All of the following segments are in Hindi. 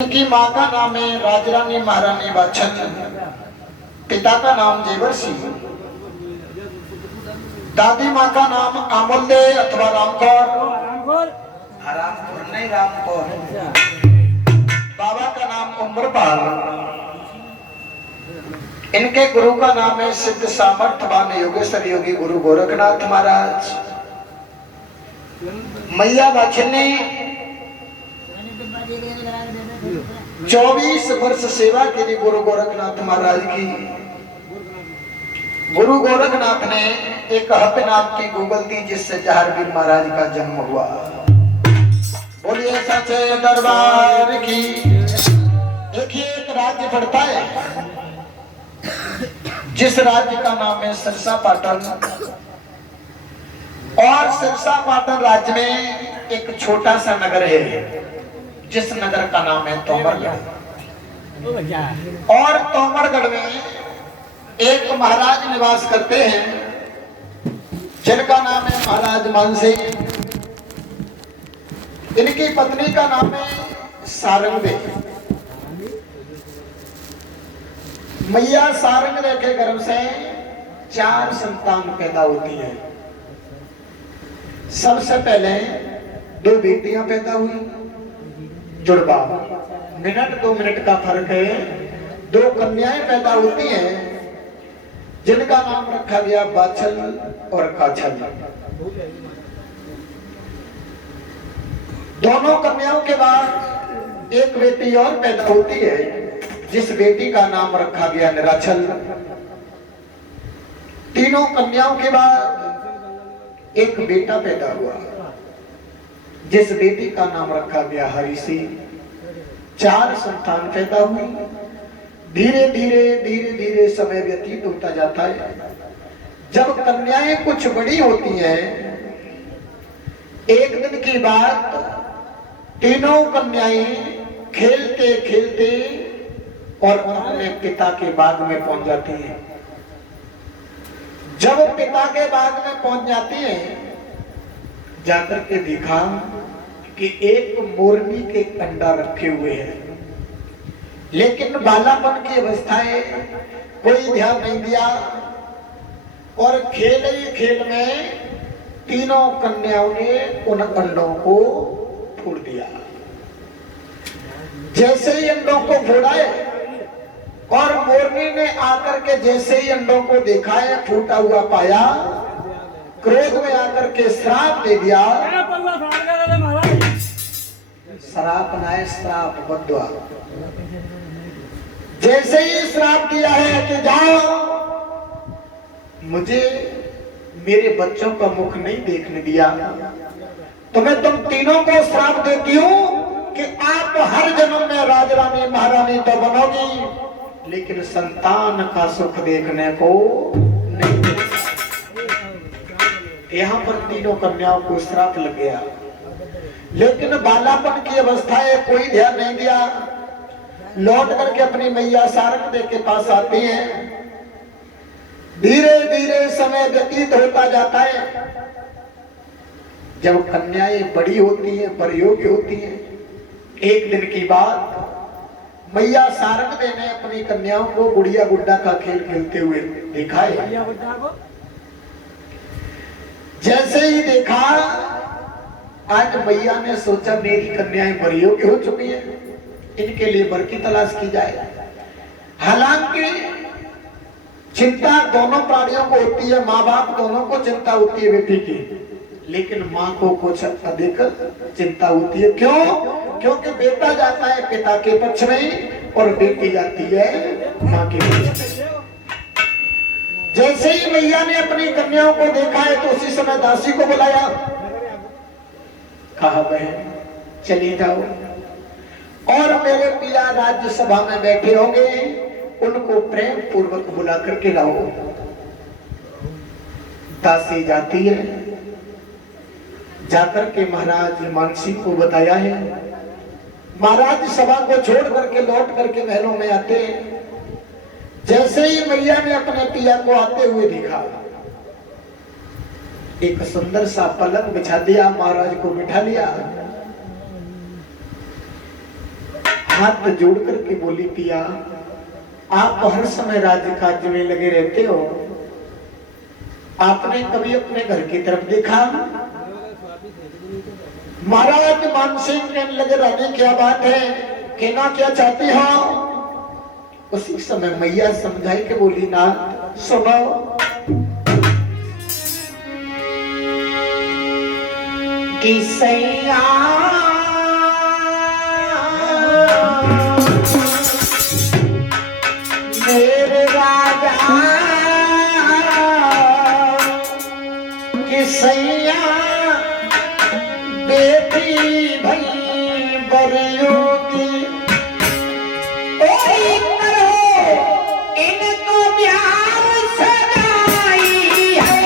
इनकी माँ का नाम है राजरानी महारानी बाछन, पिता का नाम जेवर सिंह, दादी माँ का नाम अमूल्य अथवा रामकौर, रामपुर नहीं रामकौर, बाबा का नाम उम्रपाल। इनके गुरु का नाम है सिद्ध सामर्थ्यवान योगेश्वर योगी गुरु गोरखनाथ महाराज। मैया बाछन ने 24 वर्ष सेवा के लिए गुरु गोरखनाथ महाराज की। गुरु गोरखनाथ ने एक हप नाम की गूगल दी जिससे जहारवीर महाराज का जन्म हुआ। बोलिए सच्चे दरबार की। देखिए एक राज्य पड़ता है जिस राज्य का नाम है सिरसा पाटन, और सिरसा पाटन राज्य में एक छोटा सा नगर है जिस नगर का नाम है तोमरगढ़। और तोमरगढ़ में एक महाराज निवास करते हैं जिनका नाम है महाराज मानसिंह। इनकी पत्नी का नाम है सारंगदेवी। मैया सारंगदेवी के गर्भ से 4 संतान पैदा होती है। सबसे पहले 2 बेटियां पैदा हुई, जुड़वा, मिनट 2 मिनट का फर्क है। 2 कन्याएं पैदा होती हैं जिनका नाम रखा गया बाछल और काछल। दोनों कन्याओं के बाद एक बेटी और पैदा होती है जिस बेटी का नाम रखा गया निराछल। तीनों कन्याओं के बाद एक बेटा पैदा हुआ जिस बेटी का नाम रखा गया हरिसी। 4 संतान पैदा हुई। धीरे धीरे धीरे धीरे समय व्यतीत होता जाता है। जब कन्याएं कुछ बड़ी होती हैं, एक दिन की बात, तीनों कन्याएं खेलते खेलते और अपने पिता के बाग में पहुंच जाती हैं। जब पिता के बाग में पहुंच जाती हैं, जाकर के देखा कि एक मोरनी के अंडा रखे हुए हैं, लेकिन बालापन की अवस्था है, कोई ध्यान नहीं दिया और खेल ही खेल में तीनों कन्याओं ने उन अंडों को फोड़ दिया। जैसे ही अंडों को फोड़ा है और मोरनी ने आकर के जैसे ही अंडों को देखा है फूटा हुआ पाया, क्रोध में आकर के श्राप दे दिया। श्राप नाय श्राप बद्वा। जैसे ही श्राप दिया है कि जाओ, मुझे मेरे बच्चों का मुख नहीं देखने दिया, तो मैं तुम तीनों को श्राप देती हूं कि आप हर जन्म में राजरानी महारानी तो बनोगी, लेकिन संतान का सुख देखने को नहीं देगी। यहाँ पर तीनों कन्याओं को श्राप लग गया, लेकिन बालापन की अवस्था है, कोई ध्यान नहीं दिया। लौट करके अपनी मैया सारंगदेवी के पास आती हैं। धीरे धीरे समय व्यतीत होता जाता है। जब कन्याएं बड़ी होती हैं, परियोगी होती हैं, एक दिन की बात, मैया सारंगदेवी ने अपनी कन्याओं को गुड़िया गुड्डा का खेल खेलते हुए देखा है। जैसे ही देखा, आज मैया ने सोचा मेरी कन्याएं परियोगी हो चुकी हैं, इनके लिए वर की तलाश की जाए। हालांकि चिंता दोनों प्राणियों को होती है, माँ बाप दोनों को चिंता होती है बेटी की, लेकिन माँ को कुछ अधिक चिंता होती है। क्यों? क्योंकि बेटा जाता है पिता के पक्ष में और बेटी जाती है माँ के पक्ष में। जैसे ही मैया ने अपनी कन्याओं को देखा है तो उसी समय दासी को बुलाया, कहा बहन चली जाओ और मेरे पिया राज्यसभा में बैठे होंगे, उनको प्रेम पूर्वक बुला करके लाओ। दासी जाती है, जाकर के महाराज मानसिंह को बताया है। महाराज सभा को छोड़ करके लौट करके महलों में आते हैं। जैसे ही मैया ने अपने पिया को आते हुए देखा, एक सुंदर सा पलंग बिछा दिया, महाराज को बिठा लिया, हाथ जोड़ करके बोली, पिया आप हर समय राज्य कार्य में लगे रहते हो, आपने कभी अपने घर की तरफ देखा? महाराज मानसिंह कहने लगे, रानी क्या बात है, कहना क्या चाहती हो? उसी समय मैया समझाई के बोली, ना सुनो कि सैया मेरे राजा कि सैया बेटी भई बरियों की इनको प्यार सजाई है।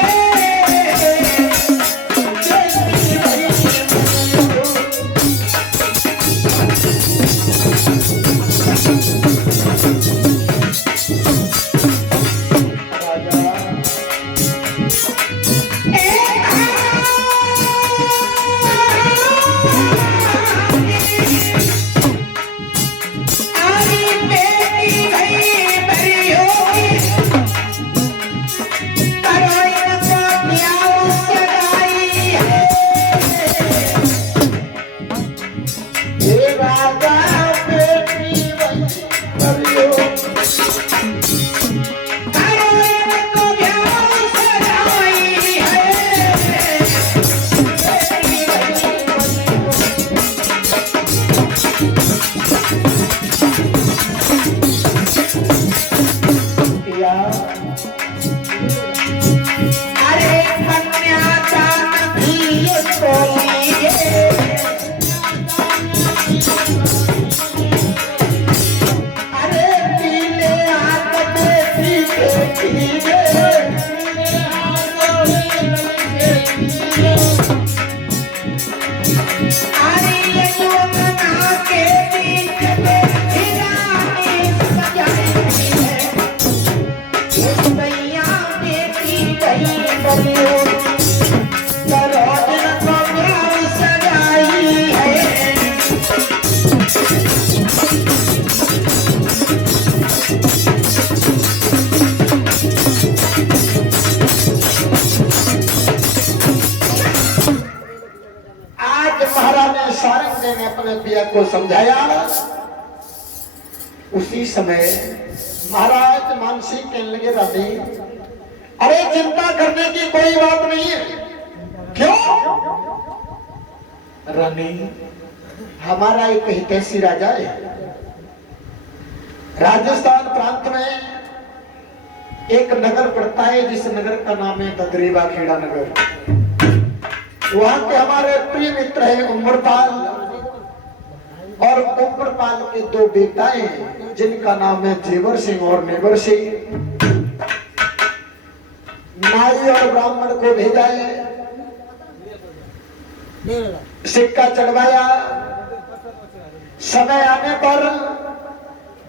को समझाया। उसी समय महाराज मानसिंह कहने लगे, रानी अरे चिंता करने की कोई बात नहीं है। क्यों? रानी हमारा एक हितैषी राजा है, राजस्थान प्रांत में एक नगर पड़ता है जिस नगर का नाम है ददरेवा खेड़ा नगर। वहां के हमारे प्रिय मित्र हैं उम्रपाल, और उम्रपाल के दो बेटाएं हैं जिनका नाम है जेवर सिंह और नेवर सिंह। नाई और ब्राह्मण को भेजा है, सिक्का चढ़वाया। समय आने पर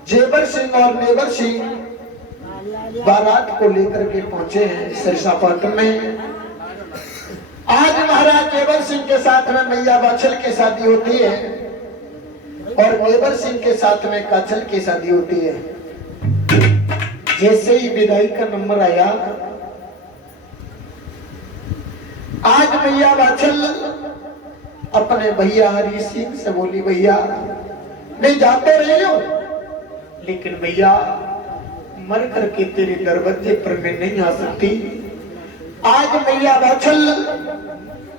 जेवर सिंह और नेवर सिंह बारात को लेकर के पहुंचे हैं सिरसापाटन में। आज महाराज जेवर सिंह के साथ में मैया बाछल की शादी होती है और नेवर सिंह के साथ में काछल की शादी होती है। जैसे ही विदाई का नंबर आया, आज मैया बाछल अपने भैया हरि सिंह से बोली, भैया नहीं जाते रही हो, लेकिन भैया मर करके तेरे दरवाजे पर मैं नहीं आ सकती। आज मैया बाछल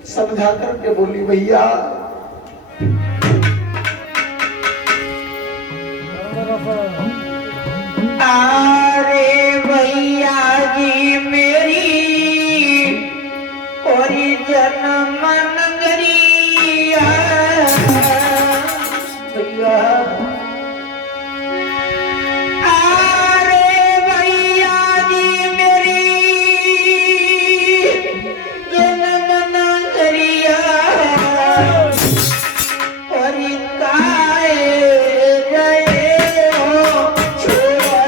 समझा करके बोली, भैया अरे भैया जी मेरी जन्म नगरिया भैया, अरे भैया जी मेरी जन्म नगरिया और काए गए हो छोड़वा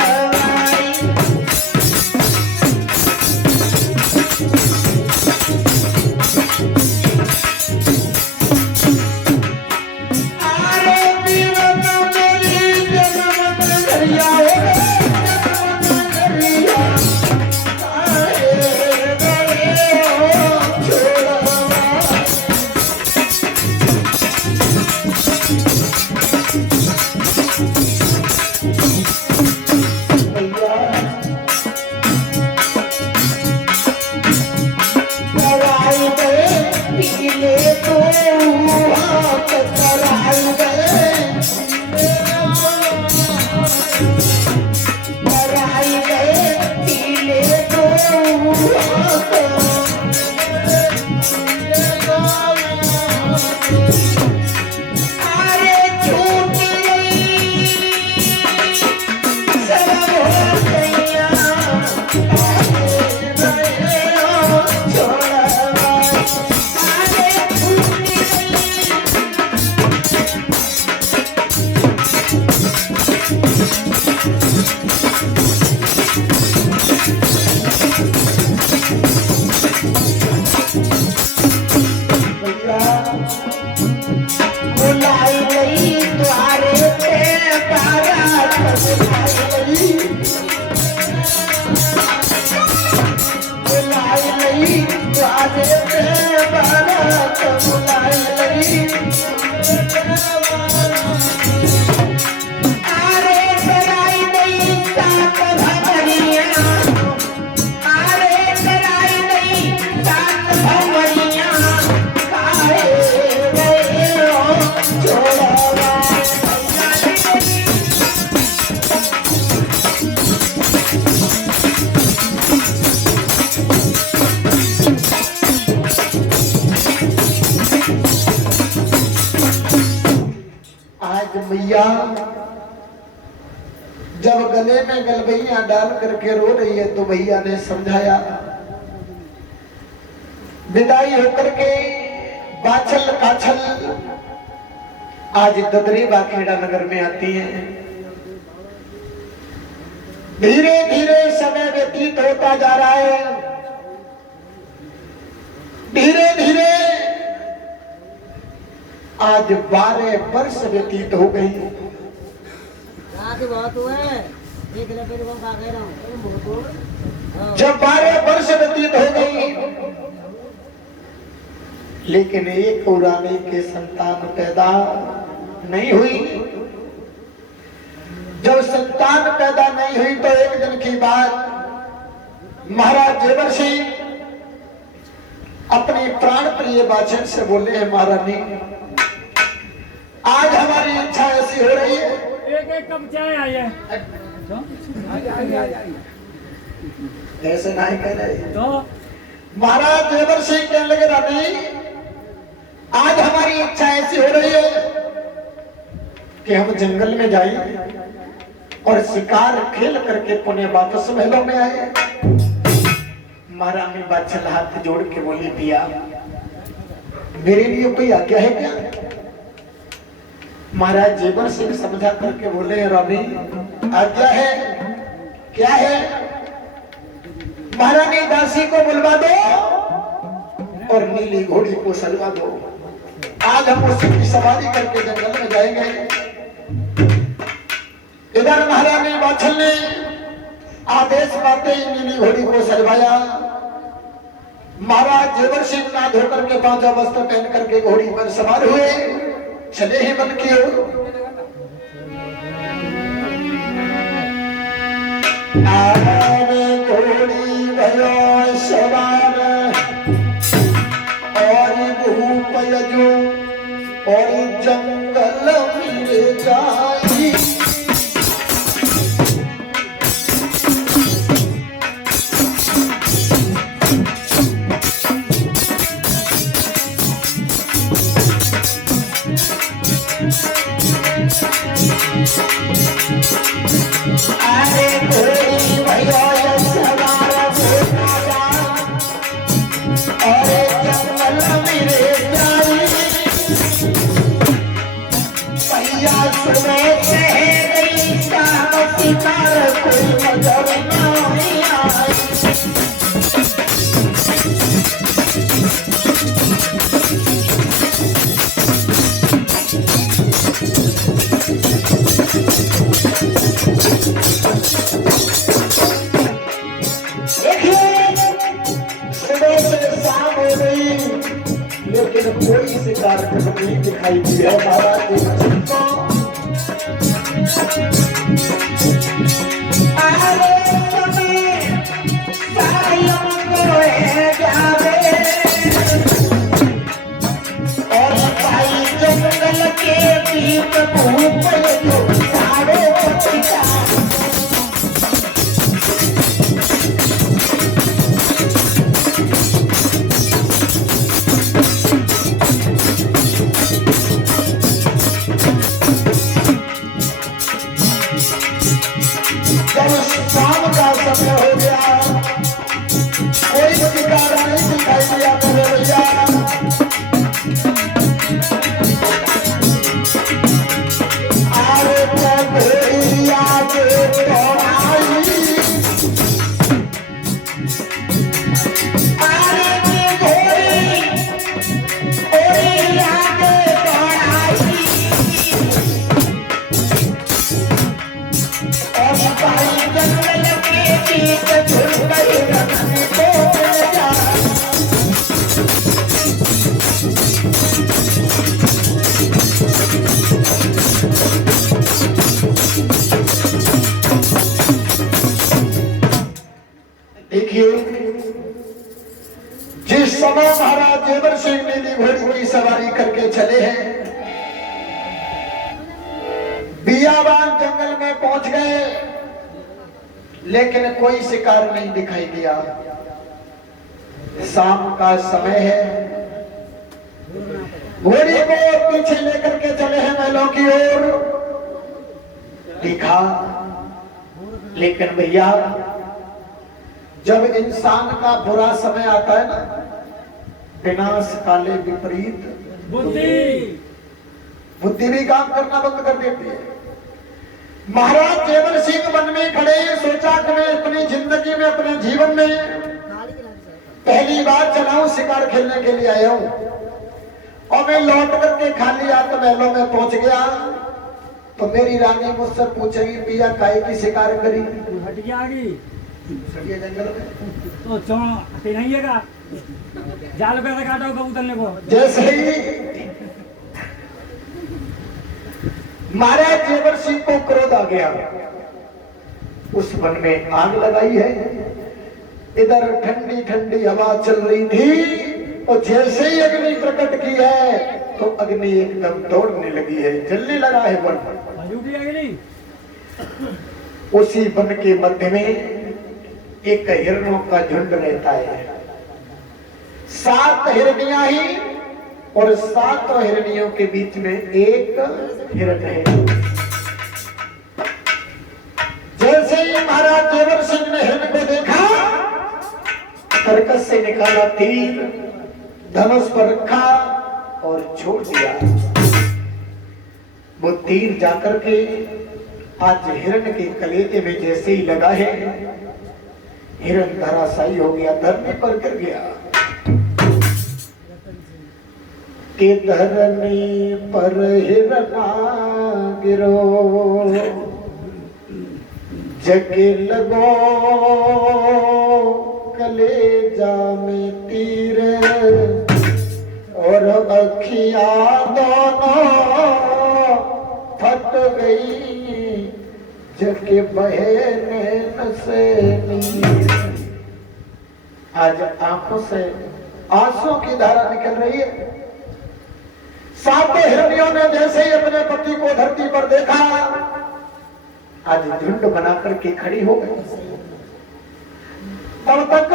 जब गले में गलबैया डाल करके रो रही है तो भैया ने समझाया। विदाई होकर के बाछल काछल आज ददरी बाखेड़ा नगर में आती हैं। धीरे धीरे समय व्यतीत होता जा रहा है। धीरे धीरे आज 12 वर्ष व्यतीत हो गई। जब 12 वर्ष व्यतीत हो गई लेकिन एक रानी के संतान पैदा नहीं हुई। जब संतान पैदा नहीं हुई तो एक दिन की बात महाराज जेवर सिंह अपनी प्राण प्रिय बाचन से बोले हैं, महारानी आज हमारी इच्छा ऐसी हो रही है। एक कप चाय आई है ऐसे नहीं कह रहे तो महाराज जेवर सिंह कहने लगे, रानी आज हमारी इच्छा ऐसी हो रही है कि हम जंगल में जाएं और शिकार खेल करके पुणे वापस महलों में आए। महारानी बादशाह हाथ जोड़ के बोली, पिया मेरे लिए कोई आज्ञा है क्या? महाराज जेवर सिंह समझा करके बोले, रानी आज्ञा है। क्या है? महारानी दासी को बुलवा दो और नीली घोड़ी को सजवा दो। आज हम उसी की सवारी करके जंगल में जाएंगे। इधर महारानी बाछल ने आदेश पाते ही नीली घोड़ी को सजवाया। महाराज जेवर सिंह ना धोकर के पांचा वस्त्र पहन करके घोड़ी पर सवार हुए, चले ही वन की ओर। घोड़ी भयो सवार और भूप यजो और जंगल में जाई। अरे घोड़ी भयो सवार और जंगल में जाई। भैया सुनो कहे गई शिकार कोई नजर नहीं आई। लेकिन कोई शिकार नहीं दिखाई दिया। महाराज और भाई जंगल के बीच भूप सारे शाम का समय हो गया, कोई शिकार नहीं दिखाई दिया मेरे भैया। अरे घोड़िया के दौड़ाई, अरे घोड़िया के दौड़ाई और भाई जंगल के बीच घुस गई रखने को जा। देखिए जिस समय महाराज जेवर सिंह नीली घोड़ी की सवारी करके चले हैं, बियाबान जंगल में पहुंच गए लेकिन कोई शिकार नहीं दिखाई दिया। शाम का समय है, घोड़ी को पीछे लेकर के चले हैं महलों की ओर। देखा लेकिन भैया जब इंसान का बुरा समय आता है ना, विनाश काले विपरीत बुद्धि बुद्धि भी काम करना बंद कर देती है। महाराज जेवर सिंह वन में खड़े सोचा कि मैं अपनी जिंदगी में अपने जीवन में पहली बार चलाऊं, शिकार खेलने के लिए आया हूं और मैं लौट करके खाली हाथ महलों में पहुंच गया तो मेरी रानी मुझसे पूछेगी पिया काय की शिकार करी? हट गया आगे जंगल में तो हटे नहीं है का जाल पे काटा कबूतर ने को। जैसे ही महाराज जेवर सिंह को क्रोध आ गया, उस वन में आग लगाई है। इधर ठंडी ठंडी हवा चल रही थी और जैसे ही अग्नि प्रकट की है तो अग्नि एकदम दौड़ने लगी है, जलने लगा है वन। उसी वन के मध्य में एक हिरणों का झुंड रहता है। 7 हिरनियां ही और 7 हिरनियों के बीच में एक हिरण है। जैसे ही महाराज जेवर सिंह ने हिरण को देखा, कर्कश से निकाला तीर, धनुष पर रखा और छोड़ दिया। वो तीर जाकर के आज हिरण के कलेजे में जैसे ही लगा है, हिरण धराशायी हो गया, धरती पर गिर गया। के धरनी पर हिरना गिरो, जगे लगो कलेजा में तीर और अखियां दोनों फट गई, जगे बहे नैन से नीर। आज आंखों से आंसुओं की धारा निकल रही है। 7 हिरनियों ने जैसे ही अपने पति को धरती पर देखा, आज झुंड बनाकर के खड़ी हो गई। तब तक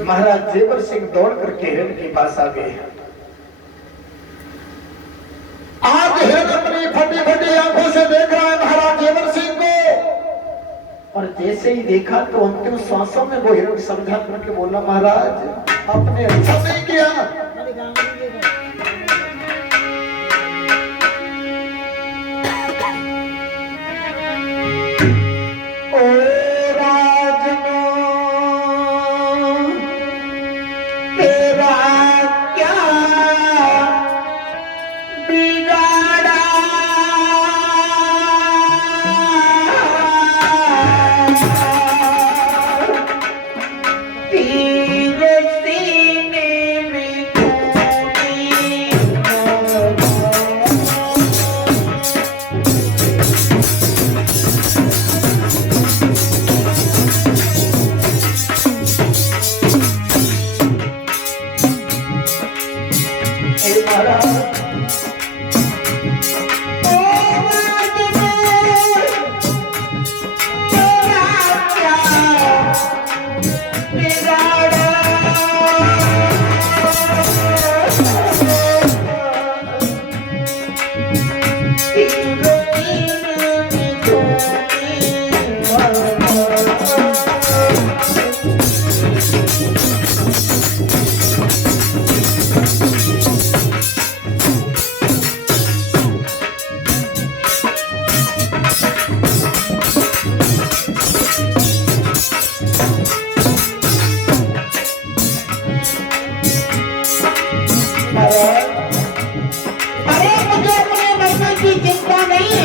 महाराज जेवर सिंह दौड़ करके हिरण के पास आ गए। आज हिरण अपनी फटी फटी आंखों से देख रहा है महाराज जेवर सिंह को, और जैसे ही देखा तो अंतिम सांसों में वो हिरण समझा करके बोला, महाराज आपने अच्छा नहीं किया। ओ राजनो तेरा क्या बिगाड़ा, अरे मुझे अपने मरने की चिंता नहीं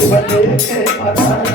बने के महाराज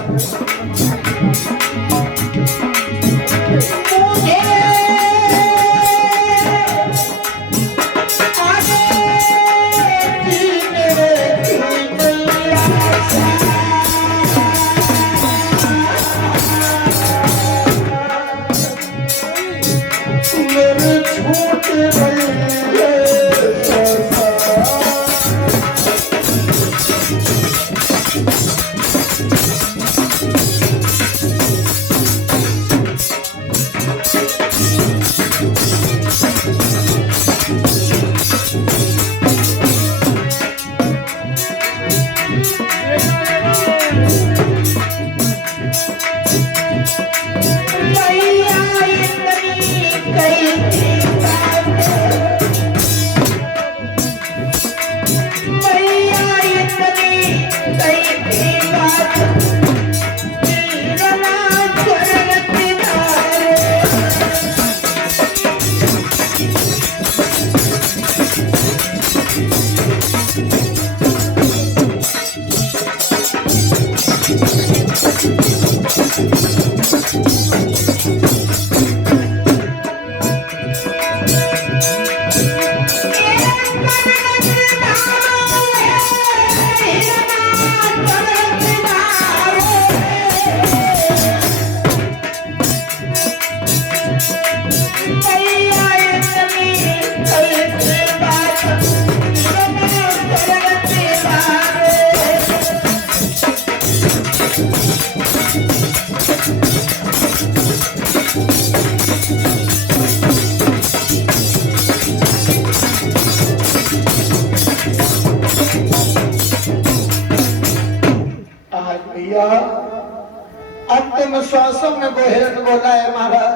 अंतिम श्वासों में बोला है महाराज,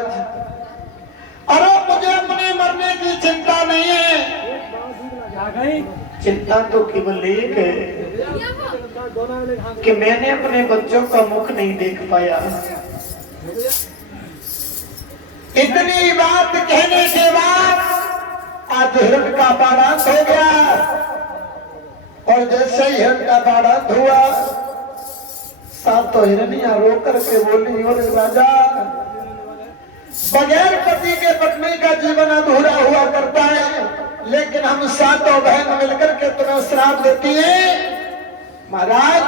अरे मुझे अपने मरने की चिंता नहीं है। चिंता तो केवल एक है कि मैंने अपने बच्चों का मुख नहीं देख पाया। इतनी बात कहने के बाद आज हिरण का बारात हो गया, और जैसे ही हिरण का बारात हुआ, सातों हिरनियां रो करके बोली, और राजा, बगैर पति के पत्नी का जीवन अधूरा हुआ करता है, लेकिन हम सातों बहन मिलकर के तुम्हें श्राप देती हैं। महाराज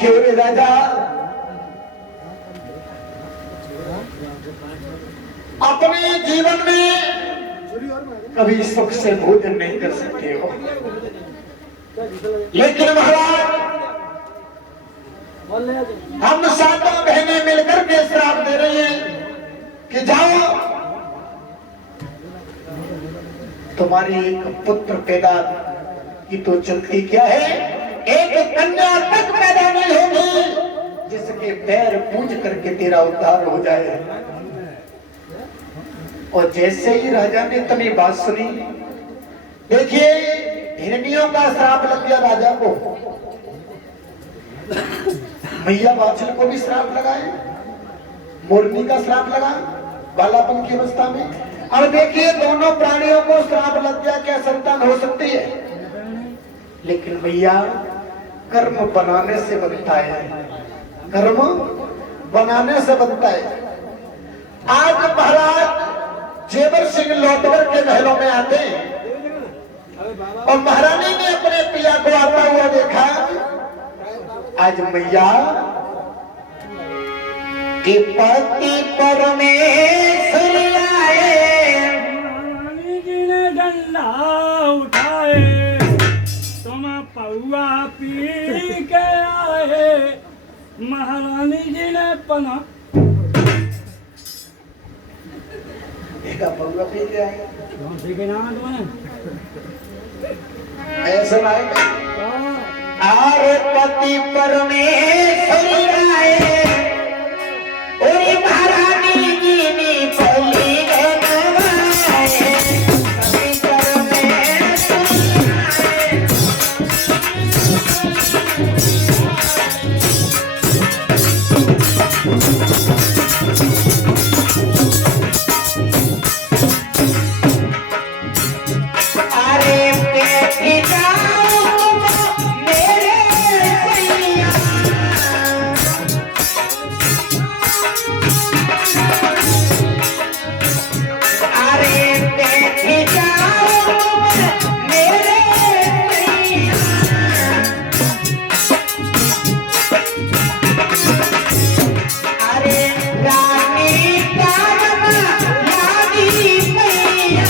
क्यों रे राजा, अपने जीवन में कभी सुख से भोजन नहीं कर सकते हो, लेकिन महाराज हम सातों बहनें मिलकर के श्राप दे रही हैं कि जाओ तुम्हारी एक पुत्र पैदा की तो चलती क्या है, एक कन्या तक पैदा नहीं होगी जिसके पैर पूज करके तेरा उद्धार हो जाए। और जैसे ही राजा ने इतनी बात सुनी, देखिए हिरनियों का श्राप लग गया राजा को, मैया वाचल को भी श्राप लगाए, मोरनी का श्राप लगा बालापन की अवस्था में। अब देखिए दोनों प्राणियों को श्राप लग गया, क्या संतान हो सकती है? लेकिन मैया कर्म बनाने से बनता है, कर्म बनाने से बनता है। आज महाराज जेवर सिंह लोटवर के महलों में आते हैं और महारानी ने अपने पिया को आता हुआ देखा। आज मैया के पति परमेश्वर आए, रानी जी ने डंडा उठाए, तुम पौआ पी के आए, महारानी जी ने पना देखा पौआ पी के आए, कौन सी के नाम तुम्हें ऐसा ना आरे पति परमेश्वर आए, और महारानी जी ने पली गनवाए, पति परमेश्वर आए। अरे बैठी जाओ मेरे सैया, अरे बैठी जाओ मेरे सैया, अरे रानी काम लागी मैया,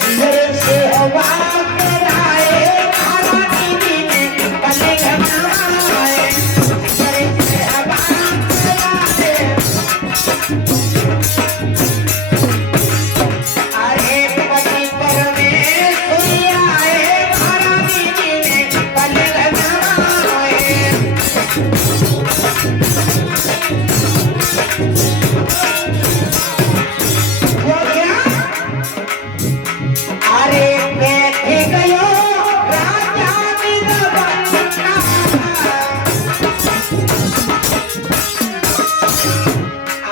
सिर से हवा कराए, महारानी जी ने पले घनाए, सिर से हवा कराए, अरे पति परमेश्वर आए, महारानी जी ने पले घनाए। वो क्या? अरे बैठ गयो राजा बिरबन्ना,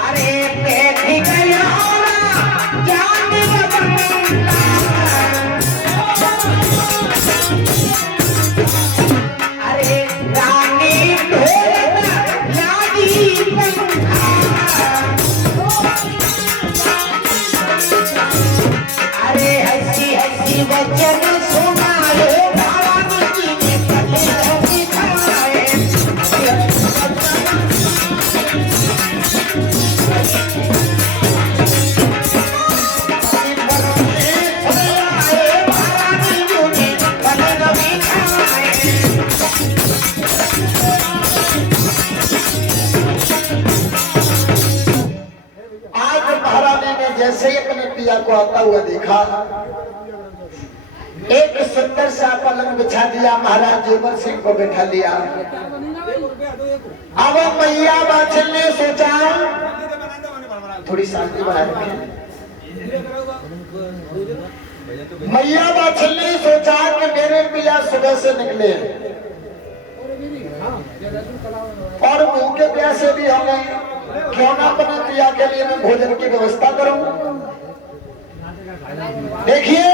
अरे बैठ गयो राजा बिरबन्ना, अरे रानी ढोल लागी पंखा, अरे हंसी हंसी वचन सुनाए, महारानी जी ने पले दिखाए, हुआ देखा, एक सुंदर सा पलंग बिछा दिया, महाराज जेवर सिंह को बैठा लिया। अब मैया बाछल ने सोचा थोड़ी शांति बना रखी। मैया बाछल ने सोचा कि मेरे पिया सुबह से निकले और भूखे प्यासे भी हो गए, क्यों ना अपने पिया के लिए मैं भोजन की व्यवस्था करूं। देखिए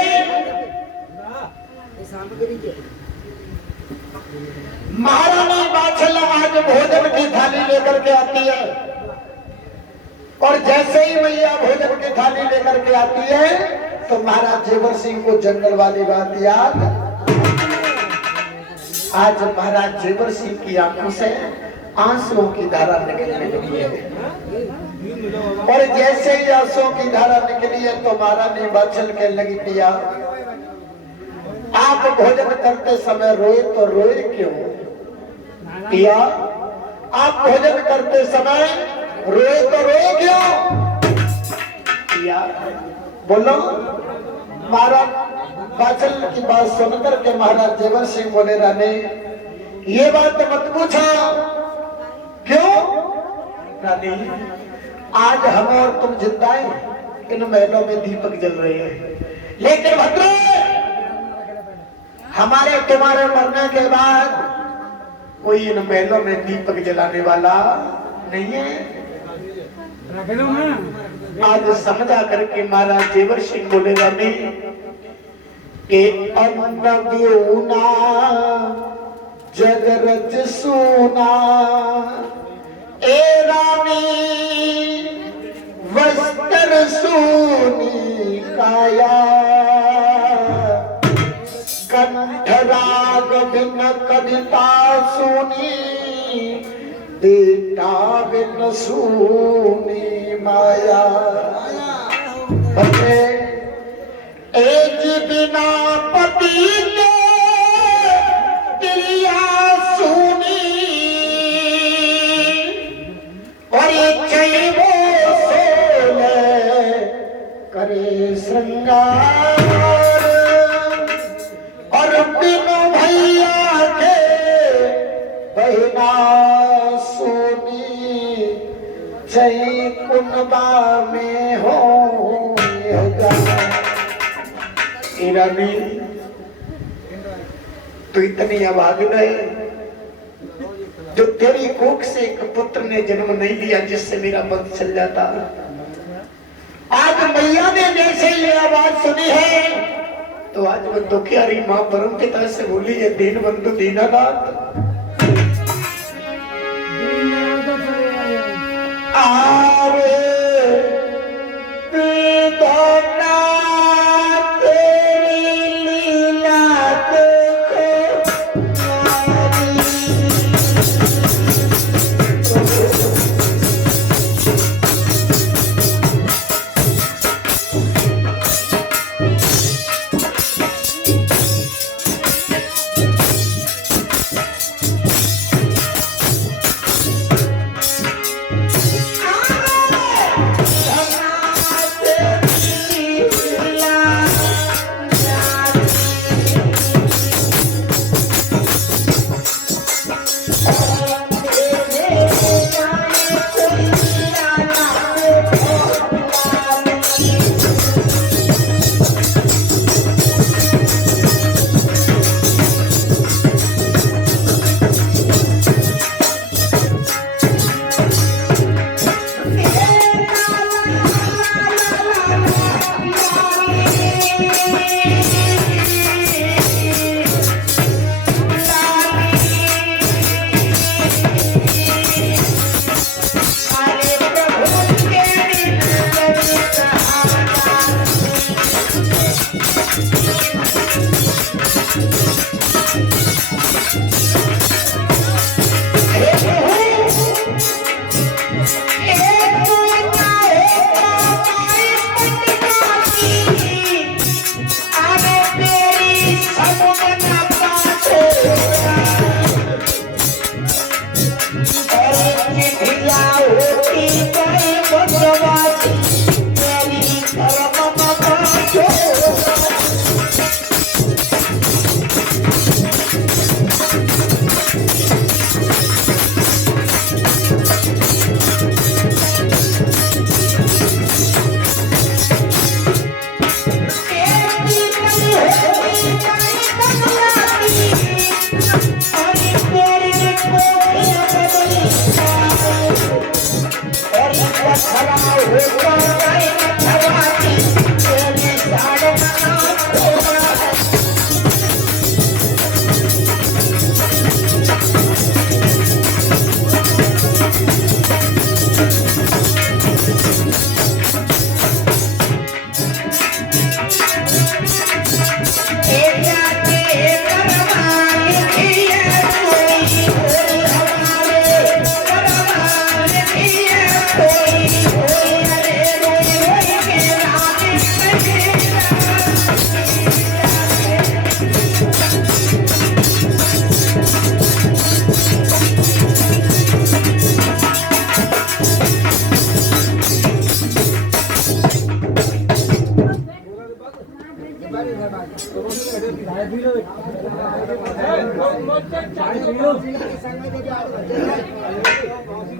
महारानी बाछल आज भोजन की थाली लेकर के आती है, और जैसे ही मैया भोजन की थाली लेकर के आती है तो महाराज जेवर सिंह को जंगल वाली बात याद। आज महाराज जेवर सिंह की आंखों से आंसुओं की धारा निकलने लगी है, और जैसे ही आंसुओं की धारा निकली है तो महारानी बाछल के लगी, पिया आप भोजन करते समय रोए तो रोए क्यों? पिया आप भोजन करते समय रोए तो रोए क्यों? पिया बोलो। महाराज बाछल की बात सुनकर के महाराज जेवर सिंह बोले, रानी ये बात मत पूछो। क्यों? रानी आज हम और तुम जिंदा हैं, इन महलों में दीपक जल रहे हैं, लेकिन भद्रे हमारे तुम्हारे मरने के बाद कोई इन महलों में दीपक जलाने वाला नहीं है। आज समझा करके महाराज जेवर सिंह बोले, रानी के अन्न ब्यूना जगरज सुना, ए रानी वस्त्र सुनी काया, कंठराग बिन कविता सुनी, बेटा बिन सुनी माया। एज बिना पति के क्रिया सुनी, और वो सोले करे श्रृंगार, और बिनु भैया के बहिना सुनी, जय कुनबा में हो रानी। तो इतनी अभागिन है जो तेरी कोख से एक पुत्र ने जन्म नहीं दिया जिससे मेरा वंश चल जाता। आज मैया ने जैसे ये आवाज सुनी है तो आज वो दुखियारी माँ परम पिता से बोली है, दीन बंधु दीनानाथ आवे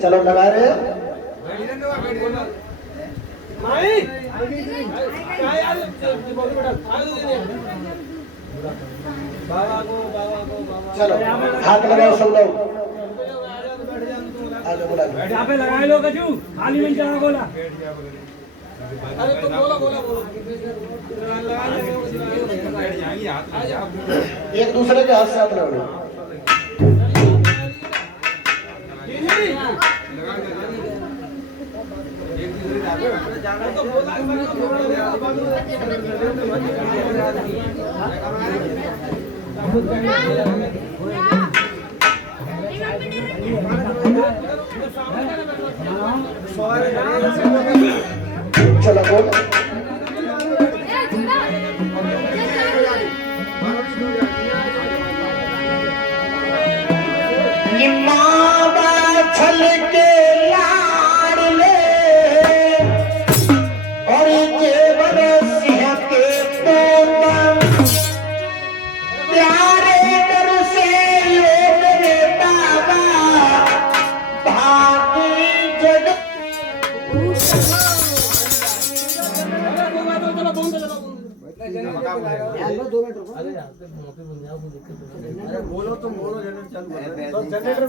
चलो लगा रहे हो? चलो हाथ लगाओ सब लोग, आगे बोला यहाँ पे लगाए लो कचू, खाली में चला बोला। अरे तो बोला बोला बोला एक दूसरे के हाथ से हाथ लगाओ। चलो बोल। छल के लाड़ ले और जेवर सिंह के तोता प्यारे दर से लोग ने बाबा भागी जग बोलो तुम बोलो जनरेटर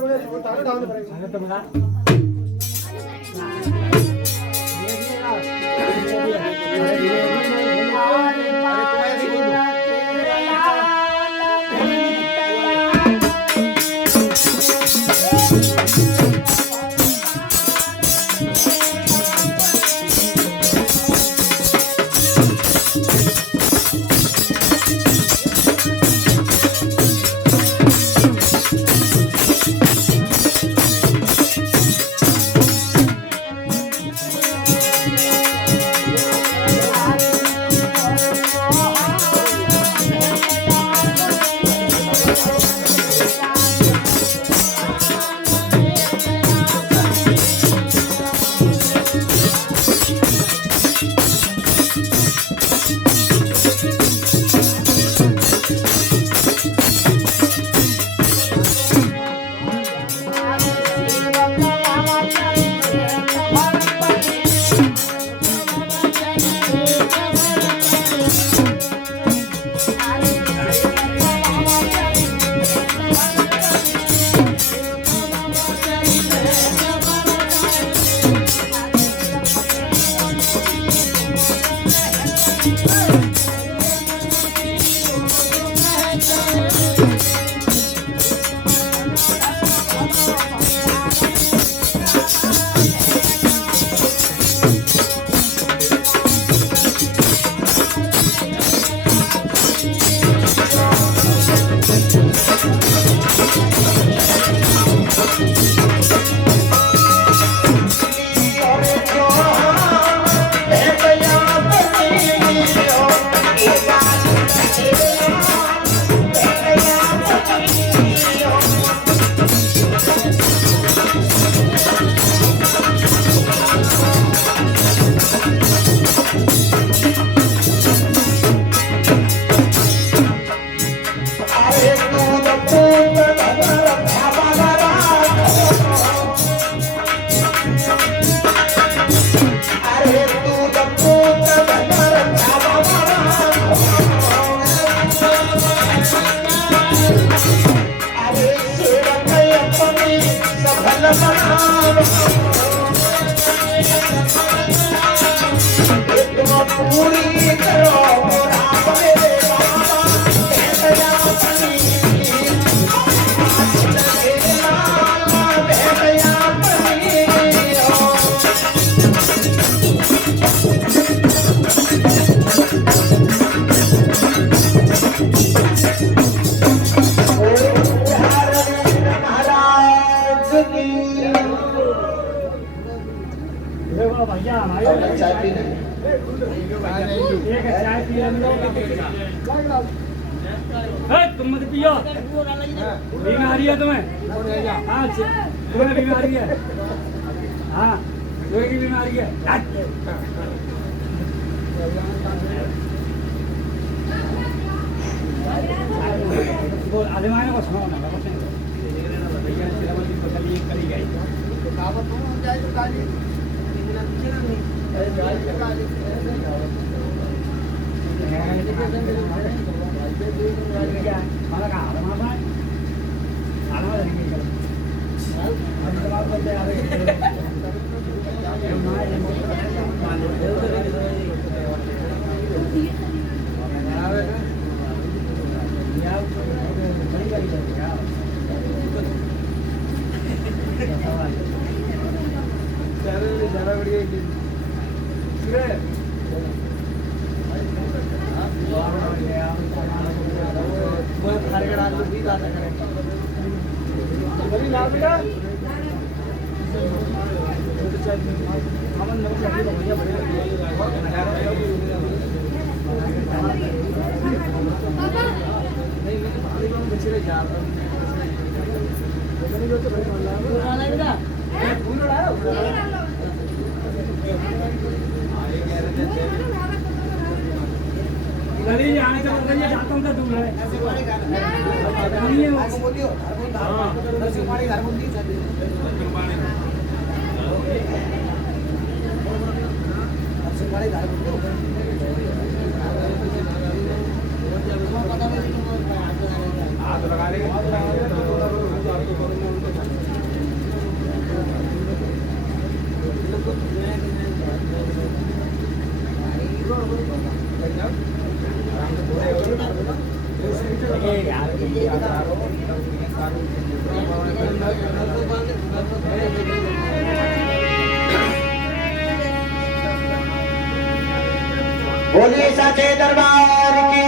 पूरी करो भैया चाय पीने एक चाय पी तुम मत पियो, बीमारी है तुम्हें। हाँ तुम्हें बीमारी है, हाँ तुम्हें की बीमारी है। वो आधे मायने को सुनो ना बाबा से भैया चिरावती को कल ये करी गई तो कावत हो जाए तो काली इतना पीछे ना नहीं अरे जाए तो काली माला का आधा माला आधा माला नहीं कर हम तो बात करते आ रहे जरा बढ़िया गली आने से बोल रही है जाता हूँ तो दूर है बोलिए साचे दरबार की।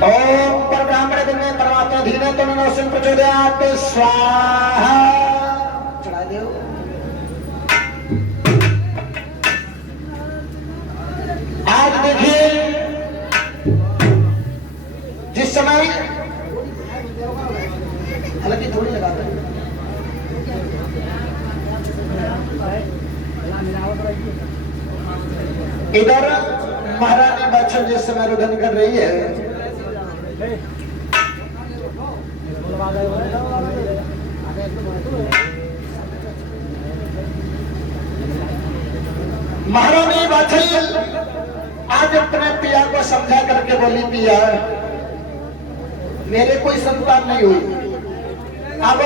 ओम पर ब्राह्मण दिन में परमात्मा धीरे तो नमो सिंह प्रचोदयात् स्वाहा। चढ़ा दो। आज देखिए जिस समय हालांकि थोड़ी लगा दो इधर महारानी बादशाह जिस समय रुदन कर रही है महारानी बादशाह आज अपने पिया को समझा करके बोली पिया मेरे कोई संतान नहीं हुई। अब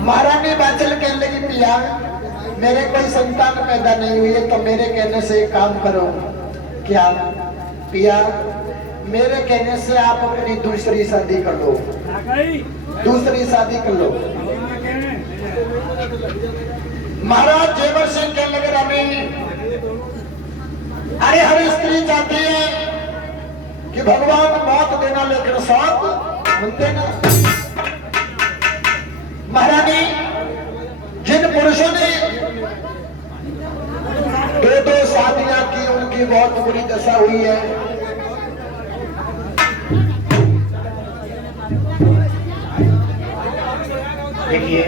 महारानी बादशाह कहने लगी पिया मेरे कोई संतान पैदा नहीं हुई है तो मेरे कहने से एक काम करो। क्या पिया मेरे कहने से आप अपनी दूसरी शादी कर लो। दूसरी शादी कर लो। महाराज जेवर सिंह कहने लगे रानी अरे हर स्त्री चाहती है कि भगवान मौत देना लेकिन साथ सुनते ना। महारानी जिन पुरुषों ने दो शादियां की उनकी बहुत बुरी दशा हुई है। देखिए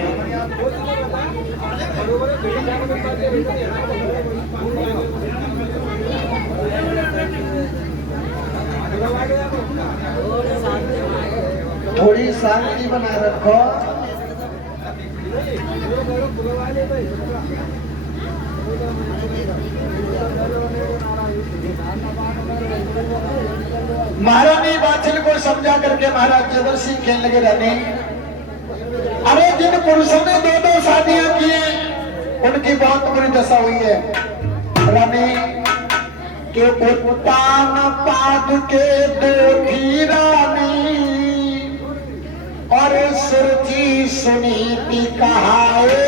थोड़ी शांति बनाए रखो। महारानी बादशाह को समझा करके महाराज जेवर सिंह कहने लगे रहने अरे जिन पुरुषों ने दो शादियां की उनकी बहुत बुरी दशा हुई है। रानी के उत्तान पाद के दो थी रानी और सुरती सुनीति कहाए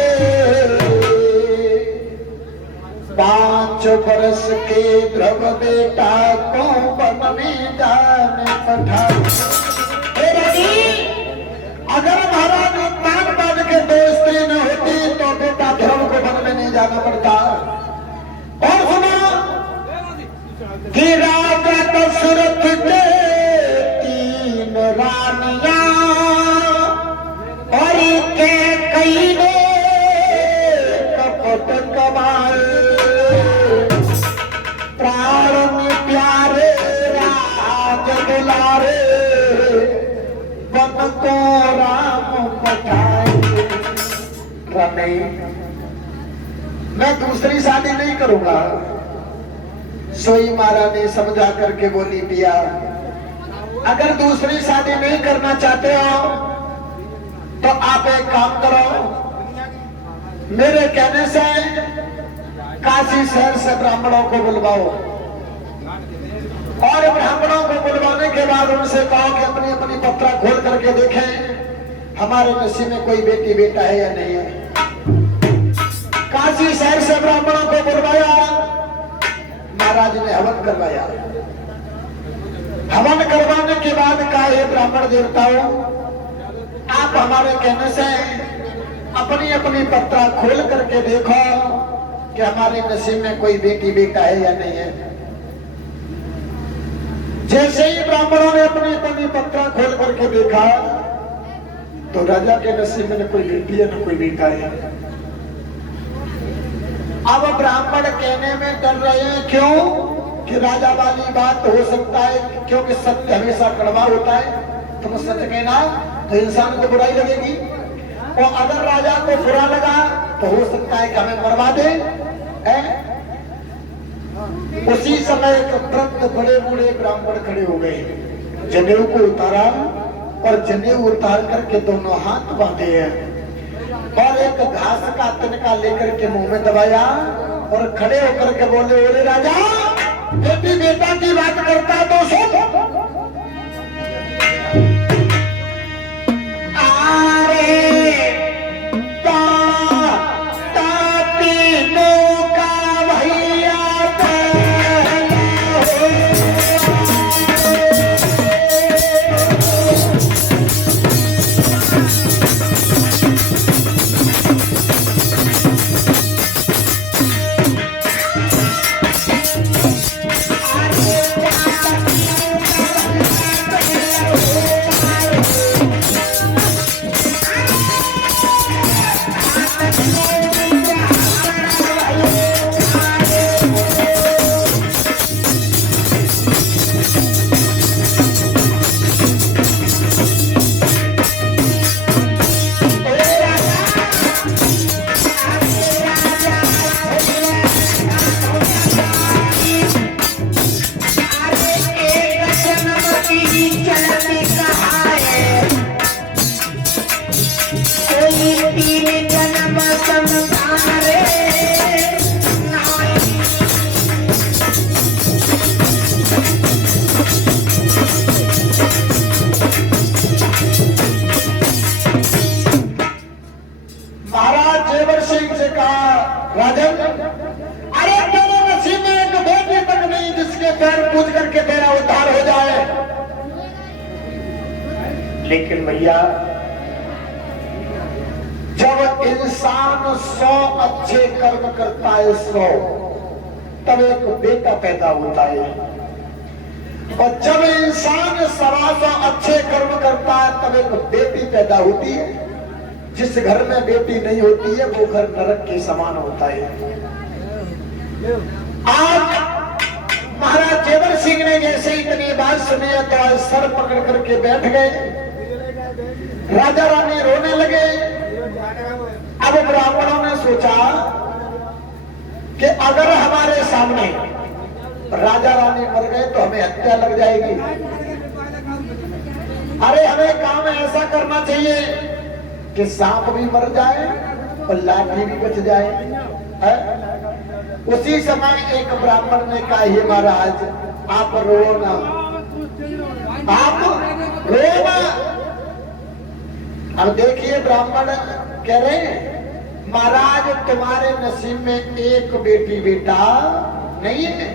5 वर्ष के ध्रुव बेटा को वन में जाने पठाए। अगर महाराज उत्तान पाद के 2 स्त्री न होती तो बेटा ध्रुव को वन में नहीं जाना पड़ता। और सुना नहीं, मैं दूसरी शादी नहीं करूंगा। सोई महारानी समझा करके बोली, पिया अगर दूसरी शादी नहीं करना चाहते हो तो आप एक काम करो, मेरे कहने से काशी शहर से ब्राह्मणों को बुलवाओ और ब्राह्मणों को बुलवाने के बाद उनसे कहो कि अपनी अपनी पत्रा खोल करके देखें हमारे नसीब में कोई बेटी बेटा है या नहीं है। काशी शहर से ब्राह्मणों को बुलवाया, महाराज ने हवन करवाया। हवन करवाने के बाद कहा, ये ब्राह्मण देवताओं, आप हमारे कहने से अपनी अपनी पत्रा खोल करके देखो कि हमारे नसीब में कोई बेटी बेटा है या नहीं है। जैसे ही ब्राह्मणों ने अपनी अपनी पत्रा खोल करके देखा तो राजा के नसीब में न कोई बेटी है न कोई बेटा है। अब ब्राह्मण कहने में डर रहे हैं, क्यों कि राजा वाली बात हो सकता है, क्योंकि सत्य हमेशा कड़वा होता है। तुम सच कहना तो इंसान को बुराई लगेगी, और अगर राजा को बुरा लगा तो हो सकता है कि हमें मरवा दे। उसी समय एक वृद्ध बड़े बूढ़े ब्राह्मण खड़े हो गए, जनेऊ को उतारा और जनेऊ उतार करके दोनों हाथ बांधे हैं और एक घास का तिनका लेकर के मुंह में दबाया और खड़े होकर के बोले, ओरे राजा, बेटी बेटा की बात करता है तो सुन। लेकिन भैया, जब इंसान 100 अच्छे कर्म करता है 100, तब एक बेटा पैदा होता है, और जब इंसान 125 अच्छे कर्म करता है तब एक बेटी पैदा होती है। जिस घर में बेटी नहीं होती है वो घर नरक के समान होता है। आज महाराज जेवर सिंह ने जैसे इतनी बात सुनी है तो आज सर पकड़ करके बैठ गए। राजा रानी रोने लगे। अब ब्राह्मणों ने सोचा कि अगर हमारे सामने राजा रानी मर गए तो हमें हत्या लग जाएगी। अरे हमें काम ऐसा करना चाहिए कि सांप भी मर जाए और लाठी भी बच जाए। है? उसी समय एक ब्राह्मण ने कहा, हे महाराज आप रो ना, आप रो ना। अब देखिए ब्राह्मण कह रहे हैं, महाराज तुम्हारे नसीब में एक बेटी बेटा नहीं है,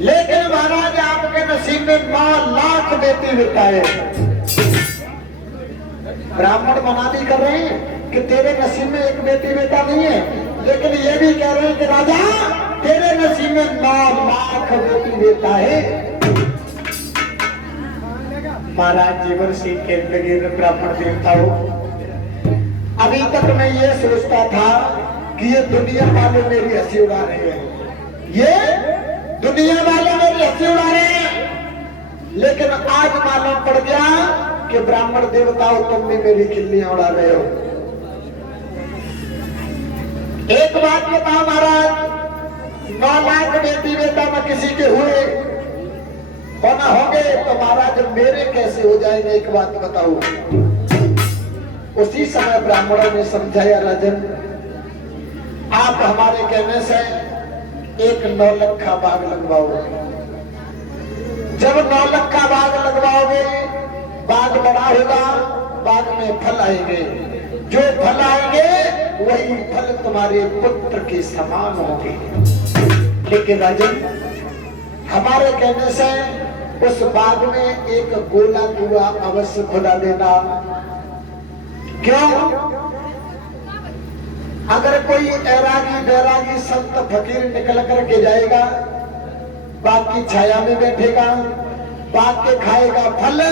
लेकिन महाराज आपके नसीब में 9 लाख बेटी बेटा है। ब्राह्मण मना भी कर रहे हैं कि तेरे नसीब में एक बेटी बेटा नहीं है, लेकिन ये भी कह रहे हैं कि राजा तेरे नसीब में 9 लाख बेटी बेटा है। महाराज जेवर सिंह के लगे ब्राह्मण देवता हो। अभी तक मैं ये सोचता था कि ये दुनिया वाले मेरी हंसी उड़ा रहे हैं, ये दुनिया वाले मेरी हंसी उड़ा रहे हैं, लेकिन आज मालूम पड़ गया कि ब्राह्मण देवताओं तुम भी मेरी खिल्लियां उड़ा रहे हो। एक बात बताओ महाराज, 9 लाख बेटी बेटा में किसी के हुए होना होंगे तो महाराज मेरे कैसे हो जाएंगे? एक बात बताओ। उसी समय ब्राह्मणों ने समझाया, राजन आप हमारे कहने से एक 9 लखा बाग लगवाओ। जब 9 लखा बाग लगवाओगे, बाग बड़ा होगा, बाग में फल आएंगे, जो फल आएंगे वही फल तुम्हारे पुत्र के समान होंगे। लेकिन राजन हमारे कहने से उस बाग में एक गोला कुआं अवश्य खुदा देना। क्यों? अगर कोई ऐरागी बैरागी संत फकीर निकल करके जाएगा, बाग की छाया में बैठेगा, बाग के खाएगा फल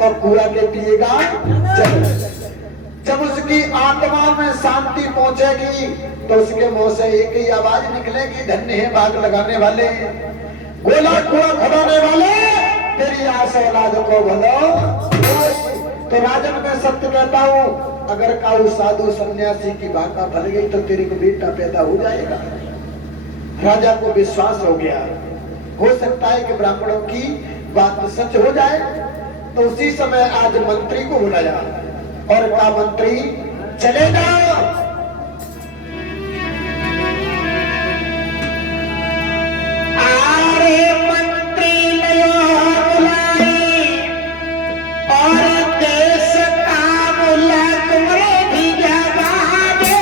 और कुआं के पिएगा जल। जब उसकी आत्मा में शांति पहुंचेगी तो उसके मुंह से एक ही आवाज निकलेगी, धन्य है बाग लगाने वाले, गोला कुआं खुदाने वाले, तेरी आस औलाद को भलो। तो राजन मैं सत्य कहता हूँ, अगर काऊ साधु सन्यासी की भाषा भर गई तो तेरी को बेटा पैदा हो जाएगा। राजा को विश्वास हो गया, हो सकता है कि ब्राह्मणों की बात सच हो जाए। तो उसी समय आज मंत्री को बुलाया और कहा, मंत्री चले जाओ, अरे मंत्री लियो बुलाई और देश का मुल्क में भी जगा दे।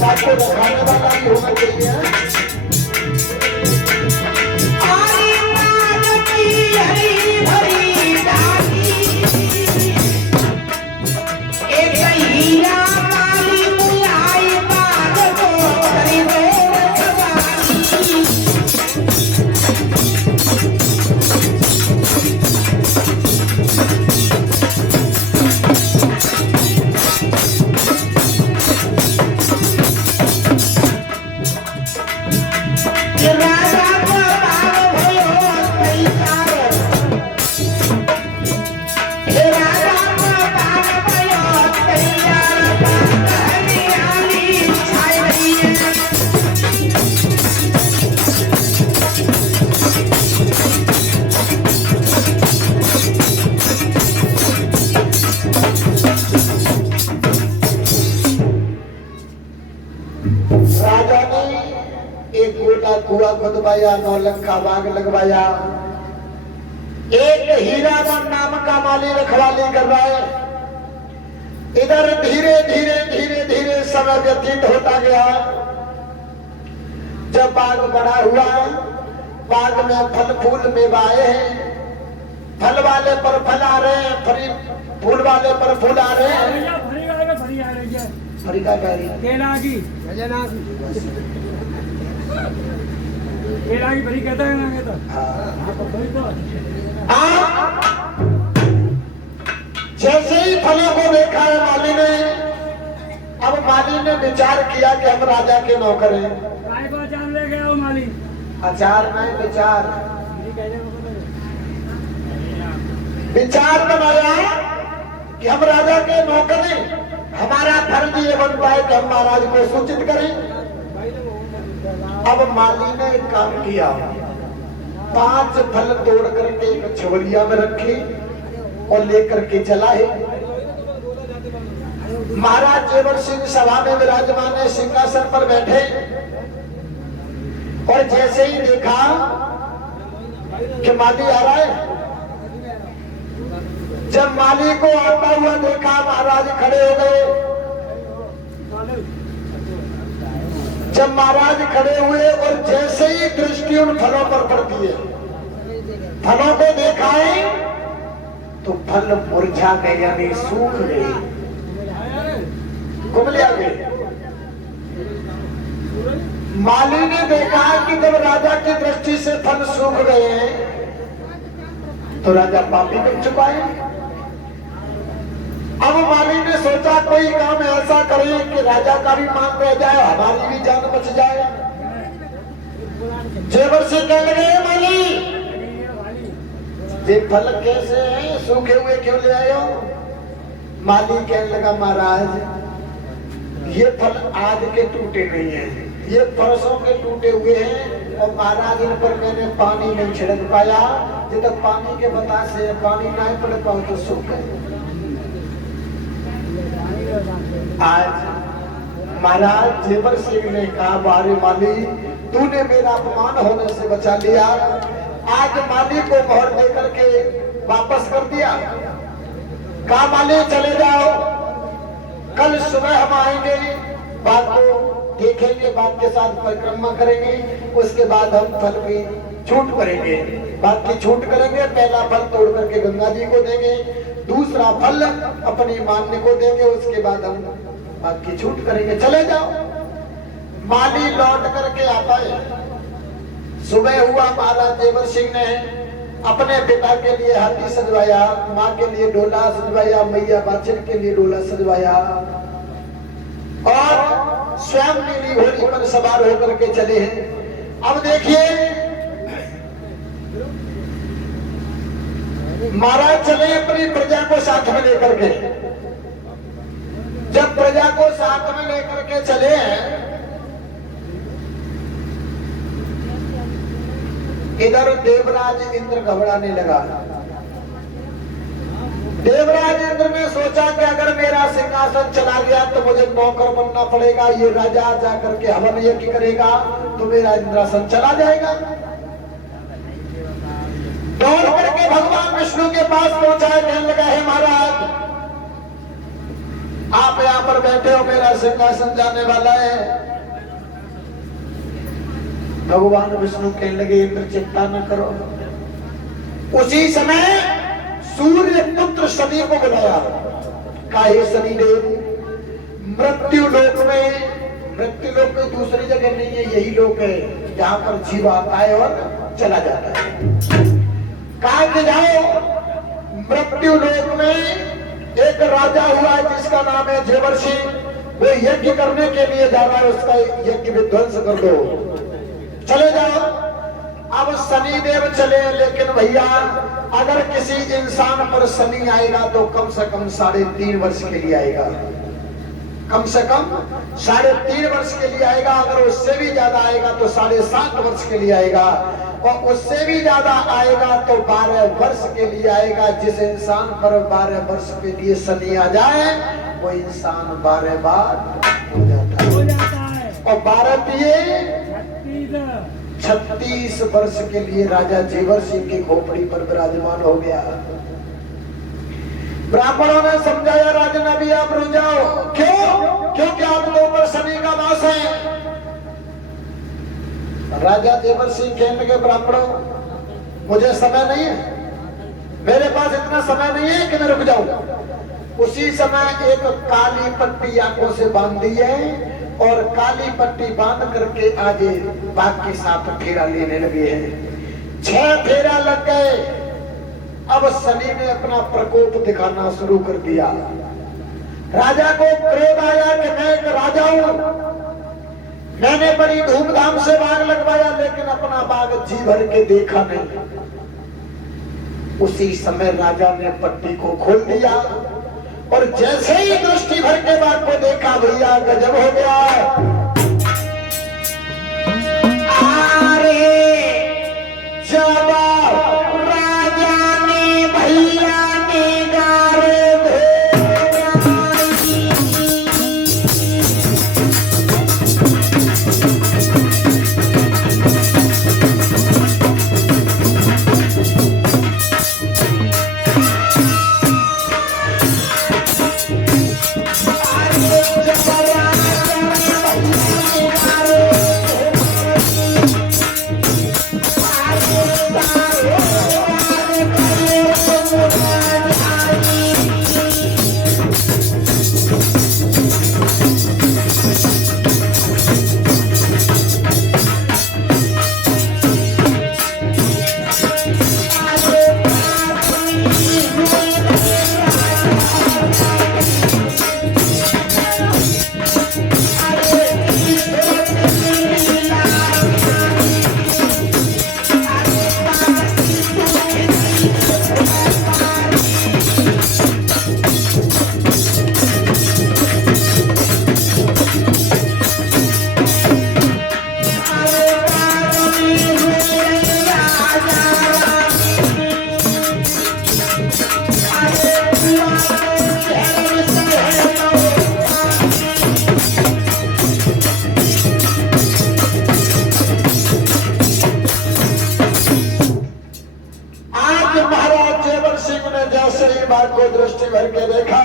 बात को रखाने वाला भी होना चाहिए। कुआ खुदवाया, 9 लाख का बाग लगवाया। एक हीरामन नाम का माली रखवाली कर रहा है। इधर धीरे धीरे धीरे धीरे समय व्यतीत होता गया। जब बाग बड़ा हुआ, बाग में फल फूल मेवाए हैं, फल वाले पर फल आ रहे हैं, फूल वाले पर फूल आ रहे हैं। फरी का कह रही है केला की भरी कहता है ना, कहता जैसे ही फलों को देखा है माली ने, अब माली ने विचार किया कि हम राजा के नौकर हैं। काय को अचार ले गया वो माली, अचार में विचार बनाया कि हम राजा के नौकर हैं, हमारा फर्ज ये बनता है कि हम महाराज को सूचित करें। अब माली ने एक काम किया, 5 फल तोड़ करके एक झोलिया में रखे और लेकर के चला है। महाराज जेवर सिंह सभा में विराजमान है, सिंहासन पर बैठे, और जैसे ही देखा कि माली आ रहा है, जब माली को आता हुआ देखा, महाराज खड़े हो गए। जब महाराज खड़े हुए और जैसे ही दृष्टि उन फलों पर पड़ती है, फलों को देखा है तो फल मुरझा गए, यानी सूख गए, कुमलिया गए। माली ने देखा कि जब राजा की दृष्टि से फल सूख गए हैं तो राजा पापी बन चुका है। अब माली ने सोचा कोई काम ऐसा करे कि राजा का भी मान रह जाए, हमारी भी जान बच जाए। जेवर से कहने लगे, माली ये फल कैसे हैं, सूखे हुए क्यों ले आए हो? माली कहने लगा, महाराज ये फल आज के टूटे नहीं हैं, ये परसों के टूटे हुए हैं, और महाराज इन पर मैंने पानी नहीं छिड़क पाया। जब तक पानी के बता से पानी नहीं पड़ पाओ तो सूख गए। आज महाराज जेवर सिंह ने कहा, बारे माली तूने मेरा अपमान होने से बचा लिया। आज माली को मोहर दे करके वापस कर दिया। कहा, माली चले जाओ, कल सुबह हम आएंगे, बात को देखेंगे, बात के साथ परिक्रमा करेंगे, उसके बाद हम फल की छूट करेंगे, बात की छूट करेंगे। पहला फल तोड़ करके गंगा जी को देंगे, दूसरा फल अपनी मान्य को देंगे, उसके बाद हम बात की छूट करेंगे, चले जाओ। माली लौट करके आता है। सुबह हुआ, महाराज जेवर सिंह ने अपने पिता के लिए हाथी सजवाया, माँ के लिए डोला सजवाया, मैया बाछड़ के लिए डोला सजवाया, और स्वयं नीली घोड़ी पर सवार होकर के चले हैं। अब देखिए, महाराज चले अपनी प्रजा को साथ में लेकर के। जब प्रजा को साथ में लेकर के चले हैं, इधर देवराज इंद्र घबराने लगा। देवराज इंद्र ने सोचा कि अगर मेरा सिंहासन चला गया तो मुझे नौकर बनना पड़ेगा, ये राजा जाकर के हवन यज्ञ करेगा तो मेरा इंद्रासन चला जाएगा। दौड़ करके भगवान विष्णु के पास पहुंचा, कहने लगा, हे महाराज आप यहाँ पर बैठे हो, मेरा सिंहासन जाने वाला है। भगवान विष्णु कहने लगे, इंद्र चिंता न करो। उसी समय सूर्य पुत्र शनि को बुलाया। काहे शनि देव, मृत्यु लोक में, मृत्यु लोक कोई दूसरी जगह नहीं है, यही लोक है जहाँ पर जीव आता है और चला जाता है। कहा कि जाओ, मृत्यु लोक में एक राजा हुआ है जिसका नाम है जेवर सिंह, वो यज्ञ करने के लिए जा रहा है, उसका यज्ञ विध्वंस कर दो, चले जाओ। अब शनि देव चले, लेकिन भैया अगर किसी इंसान पर शनि आएगा तो कम से कम 3.5 वर्ष के लिए आएगा, कम से कम 3.5 वर्ष के लिए आएगा। अगर उससे भी ज्यादा आएगा तो 7.5 वर्ष के लिए आएगा, और उससे भी ज्यादा आएगा तो 12 वर्ष के लिए आएगा। जिस इंसान पर 12 वर्ष के लिए शनि आ जाए वो इंसान 12 बार हो जाता है, और 12 दिए 36 वर्ष के लिए राजा जेवर सिंह की खोपड़ी पर विराजमान हो गया। ब्राह्मणों ने समझाया, राजन अभी आप रुक जाओ। क्यों? क्योंकि आपके ऊपर शनि का वास है। राजा जेवर सिंह कहने के, ब्राह्मणों मुझे समय नहीं है, मेरे पास इतना समय नहीं है कि मैं रुक जाऊं। उसी समय एक काली पट्टी आंखों से बांध दी है और काली पट्टी बांध करके आज बाघ के साथ फेरा लेने लगे हैं। 6 फेरा लग गए। अब शनि ने अपना प्रकोप दिखाना शुरू कर दिया। राजा को क्रोध आया कि मैं एक राजा हूं, मैंने बड़ी धूमधाम से बाघ लगवाया, लेकिन अपना बाघ जी भर के देखा नहीं। उसी समय राजा ने पट्टी को खोल दिया और जैसे ही दृष्टि भर के बाघ को देखा, भैया गजब हो गया। अरे जब राजा ने भैया ने गारे को दृष्टि भर के देखा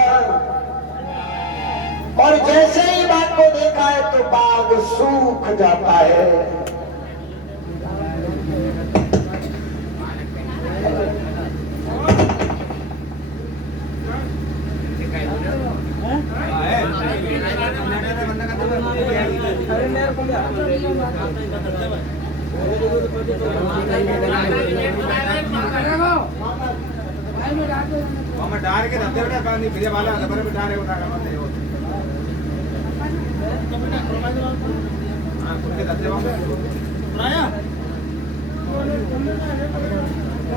और जैसे ही बाघ को देखा है तो बाघ सूख जाता है। डाल के रखते बेटा पानी फिर वाला खबर में डाल उठा कर मत हो हां कुछ के रखते हो सुनाया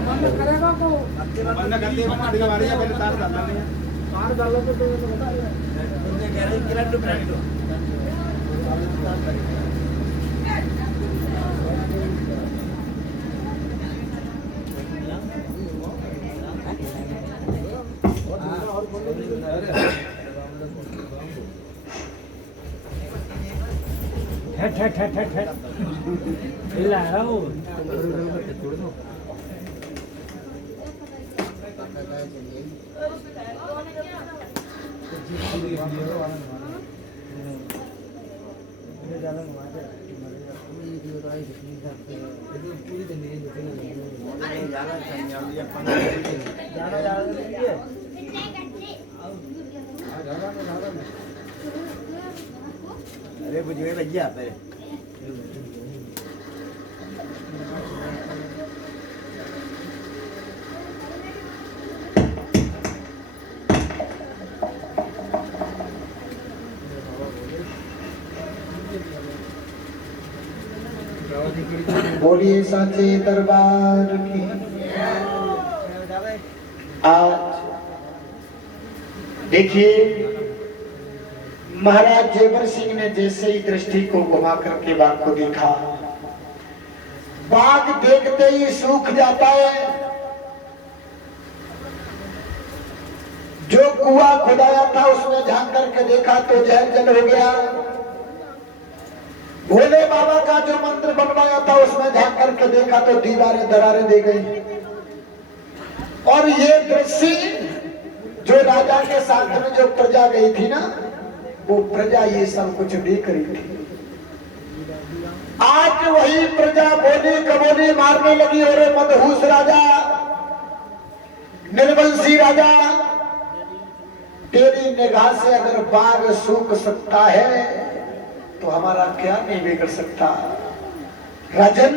बंद करेगा को बंद कर दे बंद कर वाली पहले तार डालना नहीं तार डालो तो बता दे कह रहे करंट ब्रांड ಇಲ್ಲ ನಾವು अरे बुझे भैया पे बोलिए साचे दरबार की। आज देखिए महाराज जेवर सिंह ने जैसे ही दृष्टि को घुमा करके बाघ को देखा, बाघ देखते ही सूख जाता है। जो कुआं खुदाया था उसमें झांक करके देखा तो जहर जल हो गया। भोले बाबा का जो मंदिर बनवाया था उसमें झांक करके देखा तो दीवारें दरारें दे गई। और ये दृश्य जो राजा के साथ में जो प्रजा गई थी ना, वो प्रजा ये सब कुछ देख रही थी। आज वही प्रजा बोली कबोली मारने लगी। और मदहूस राजा, निर्वंशी राजा, तेरी निगाह से अगर बाग सूख सकता है तो हमारा क्या नहीं बिगड़ सकता। राजन,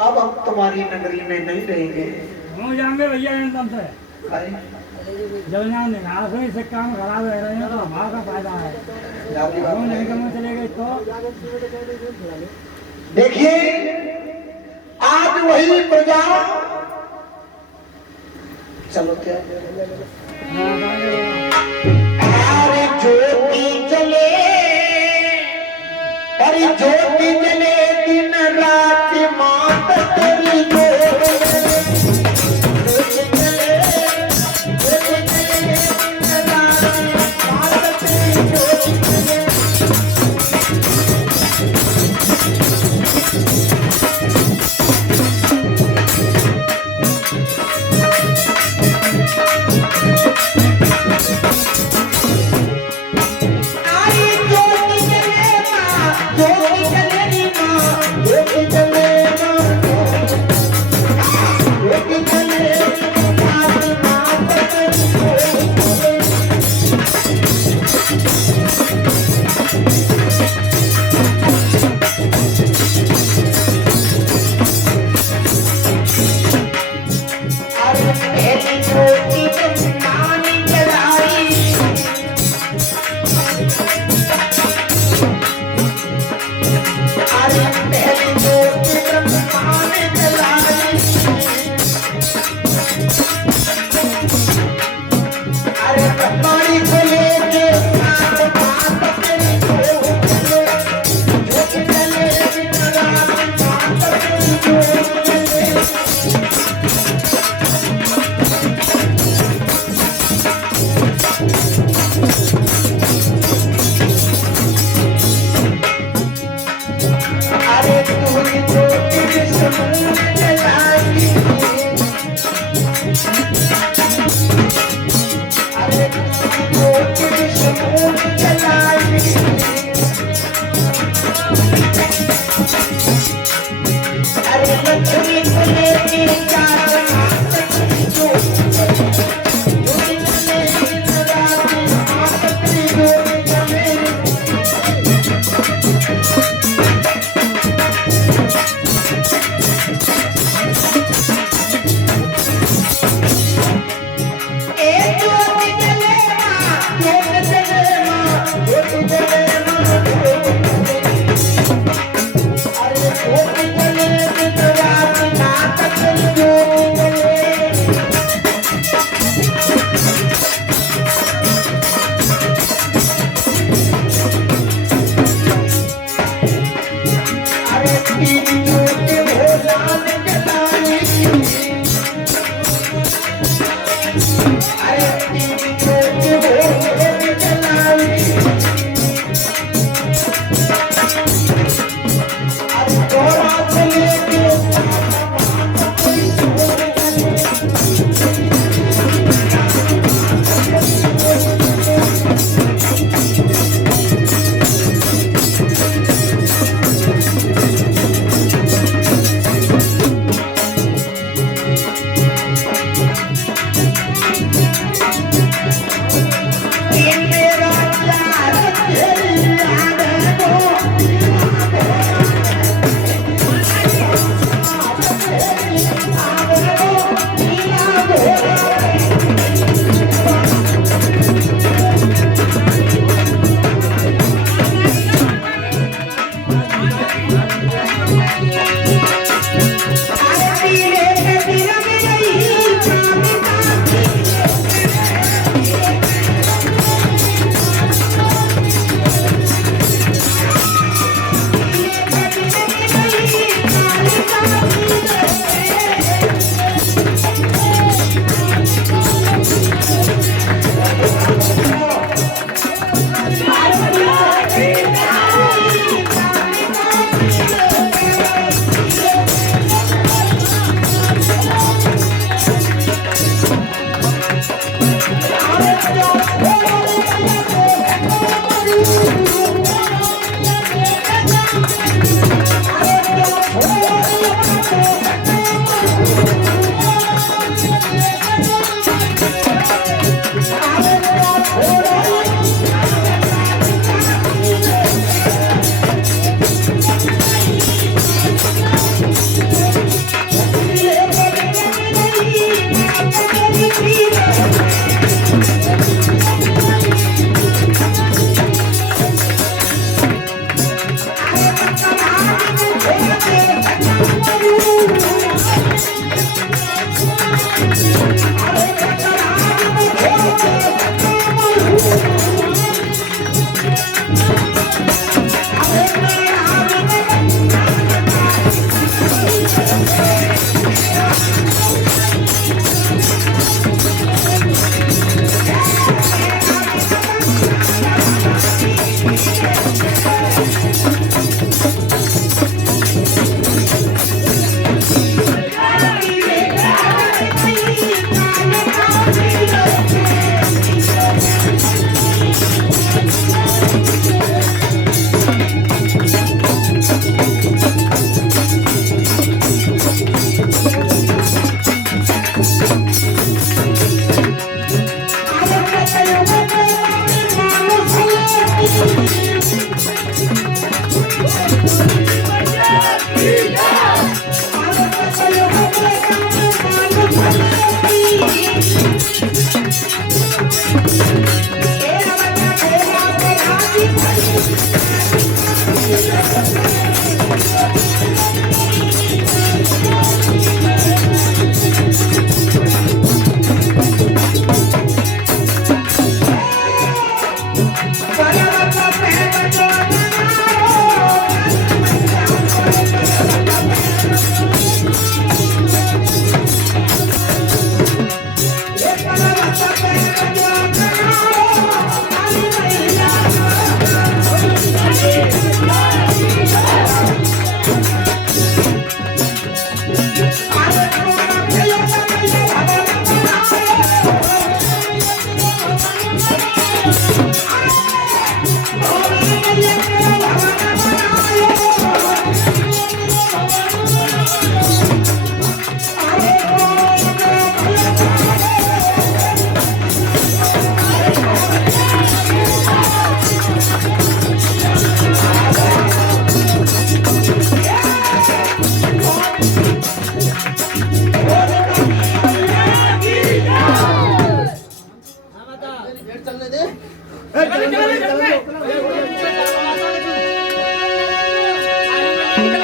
अब हम तुम्हारी नगरी में नहीं रहेंगे। हो जाएंगे भैया एकदम से। जब यहाँ निगाह से काम खराब रह रहे हैं तो हमारा का फायदा है। हम नहीं करने चले गए तो देखिए, आज वही प्रजा, चलो क्या अरे ज्योति जले, अरे ज्योति जले दिन रात मात तेरी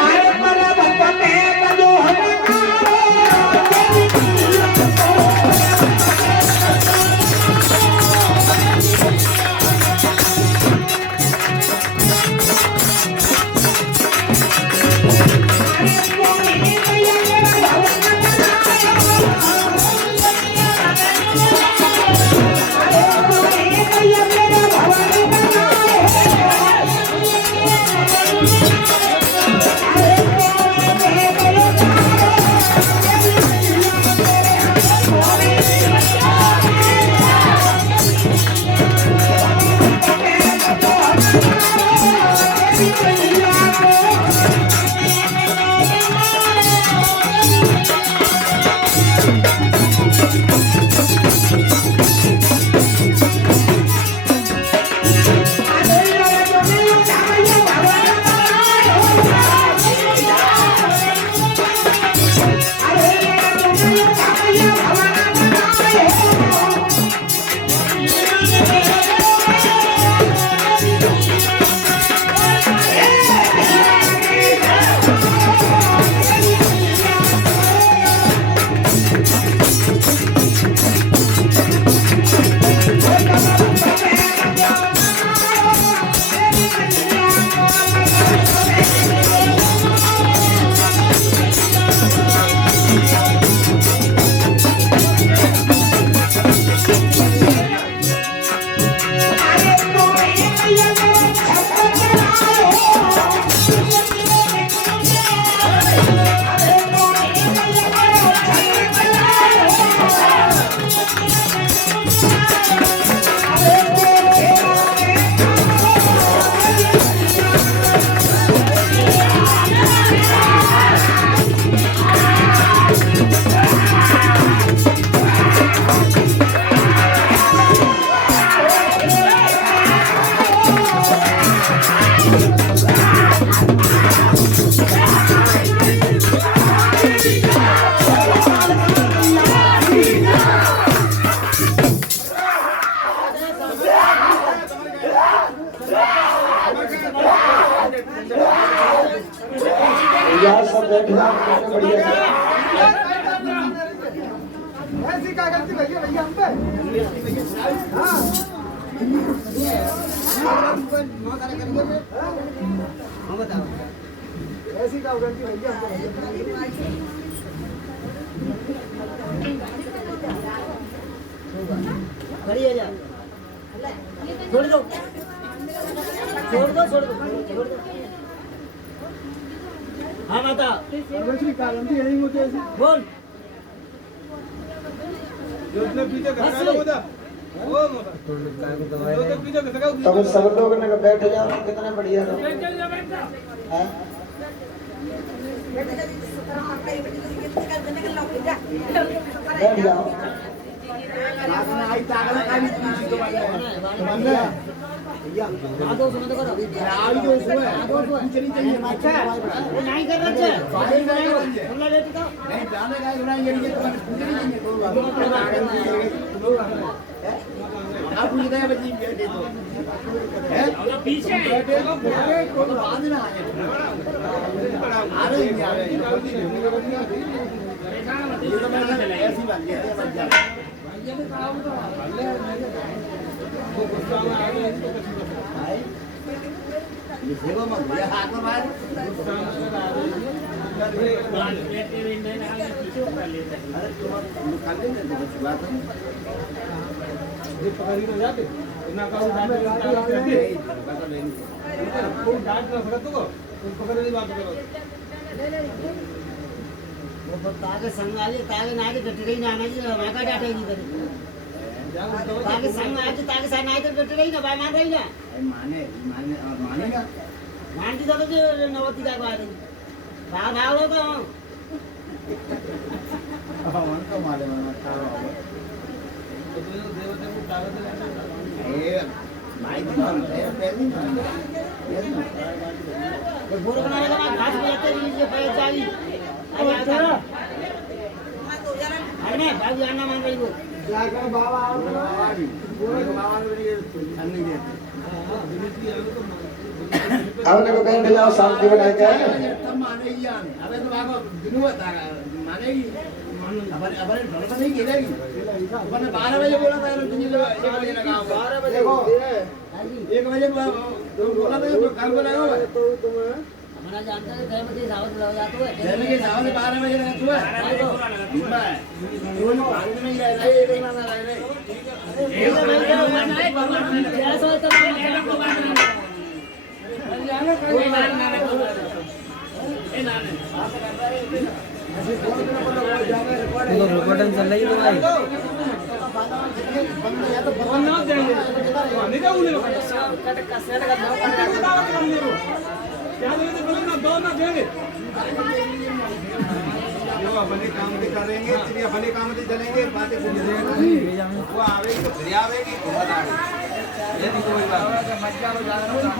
आए मरा भक्तने बजो यार सब बैठना बढ़िया ऐसी क्या गलती भैया भैया हम पे हाँ ऐसी क्या गलती भैया छोड़ दो छोड़ दो छोड़ दो छोड़ दो हाँ माता ऐसी क्या गलती यही होती है बोल जो पीछे घसका होता वो जो पीछे घसका तब सब लोग ने बैठ जाओ कितना बढ़िया रहो हैं बैठ जाओ आदो सुनो तो करो आदो सुनो आदो सुनो अच्छा वो नहीं कर रहा है बोला लेट का नहीं जाने का बनाएंगे ये तो पूछे नहीं आप पूछते हैं बच्ची दे दो है पीछे बैठे को बोले को बाद ना आए आ रहे हैं आ रहे हैं ऐसी बात है बच्चा ये भी काम तो वो गुस्सा में आ गए इसको कुछ बताए ये सेवा में भैया हाथ में मार गुस्सा में आ गए लेते हुए नहीं ना पीछे कर लेते अरे तुम खा लेंगे तो कुछ बात है ये पकड़ी तो जाते इतना का डांट बता लेंगे वो डांट ना सकत तो पकड़ नहीं बात करो वो ताके संग आले ताके नागे डटरे ना आना जी माका डाटे नहीं करे ताके संग आज ताके साथ नागे डटरे ना भाई मान रही ना मानेगा मान की तो जो नवती का बात है भाव लो तो मन तो मारे मन था तो देवता को ताकत ए भाई तो पहले वो बोर बनाने का घास बनाते हैं ये पैर चाहिए अरे भाई जाना मान रही वो जाकर बाबा आओ पूरे बाबा ने नहीं देते आपने को बैठ जाओ शांति बनाए क्या तब माने ही आने अबे तो बाबा दिनों बता मानेगी अपन अपन ढोल पर नहीं गिरेगी अपन 12 बजे बोला था तुझे 1 बजे लगा 12 बजे 1 बजे बोला था तो काम को लगा तो तुम हमारा जानता है टाइम के हिसाब से लग जाता है जैसे के हिसाब से 12 बजे लगा तू है रोज पानी में ही रह रहे एक ना रह रहे रिकॉर्डिंग चल रही है भाई अपने काम भी करेंगे अपने काम से चलेंगे बातें वो आवेगी तो फिर आवेगी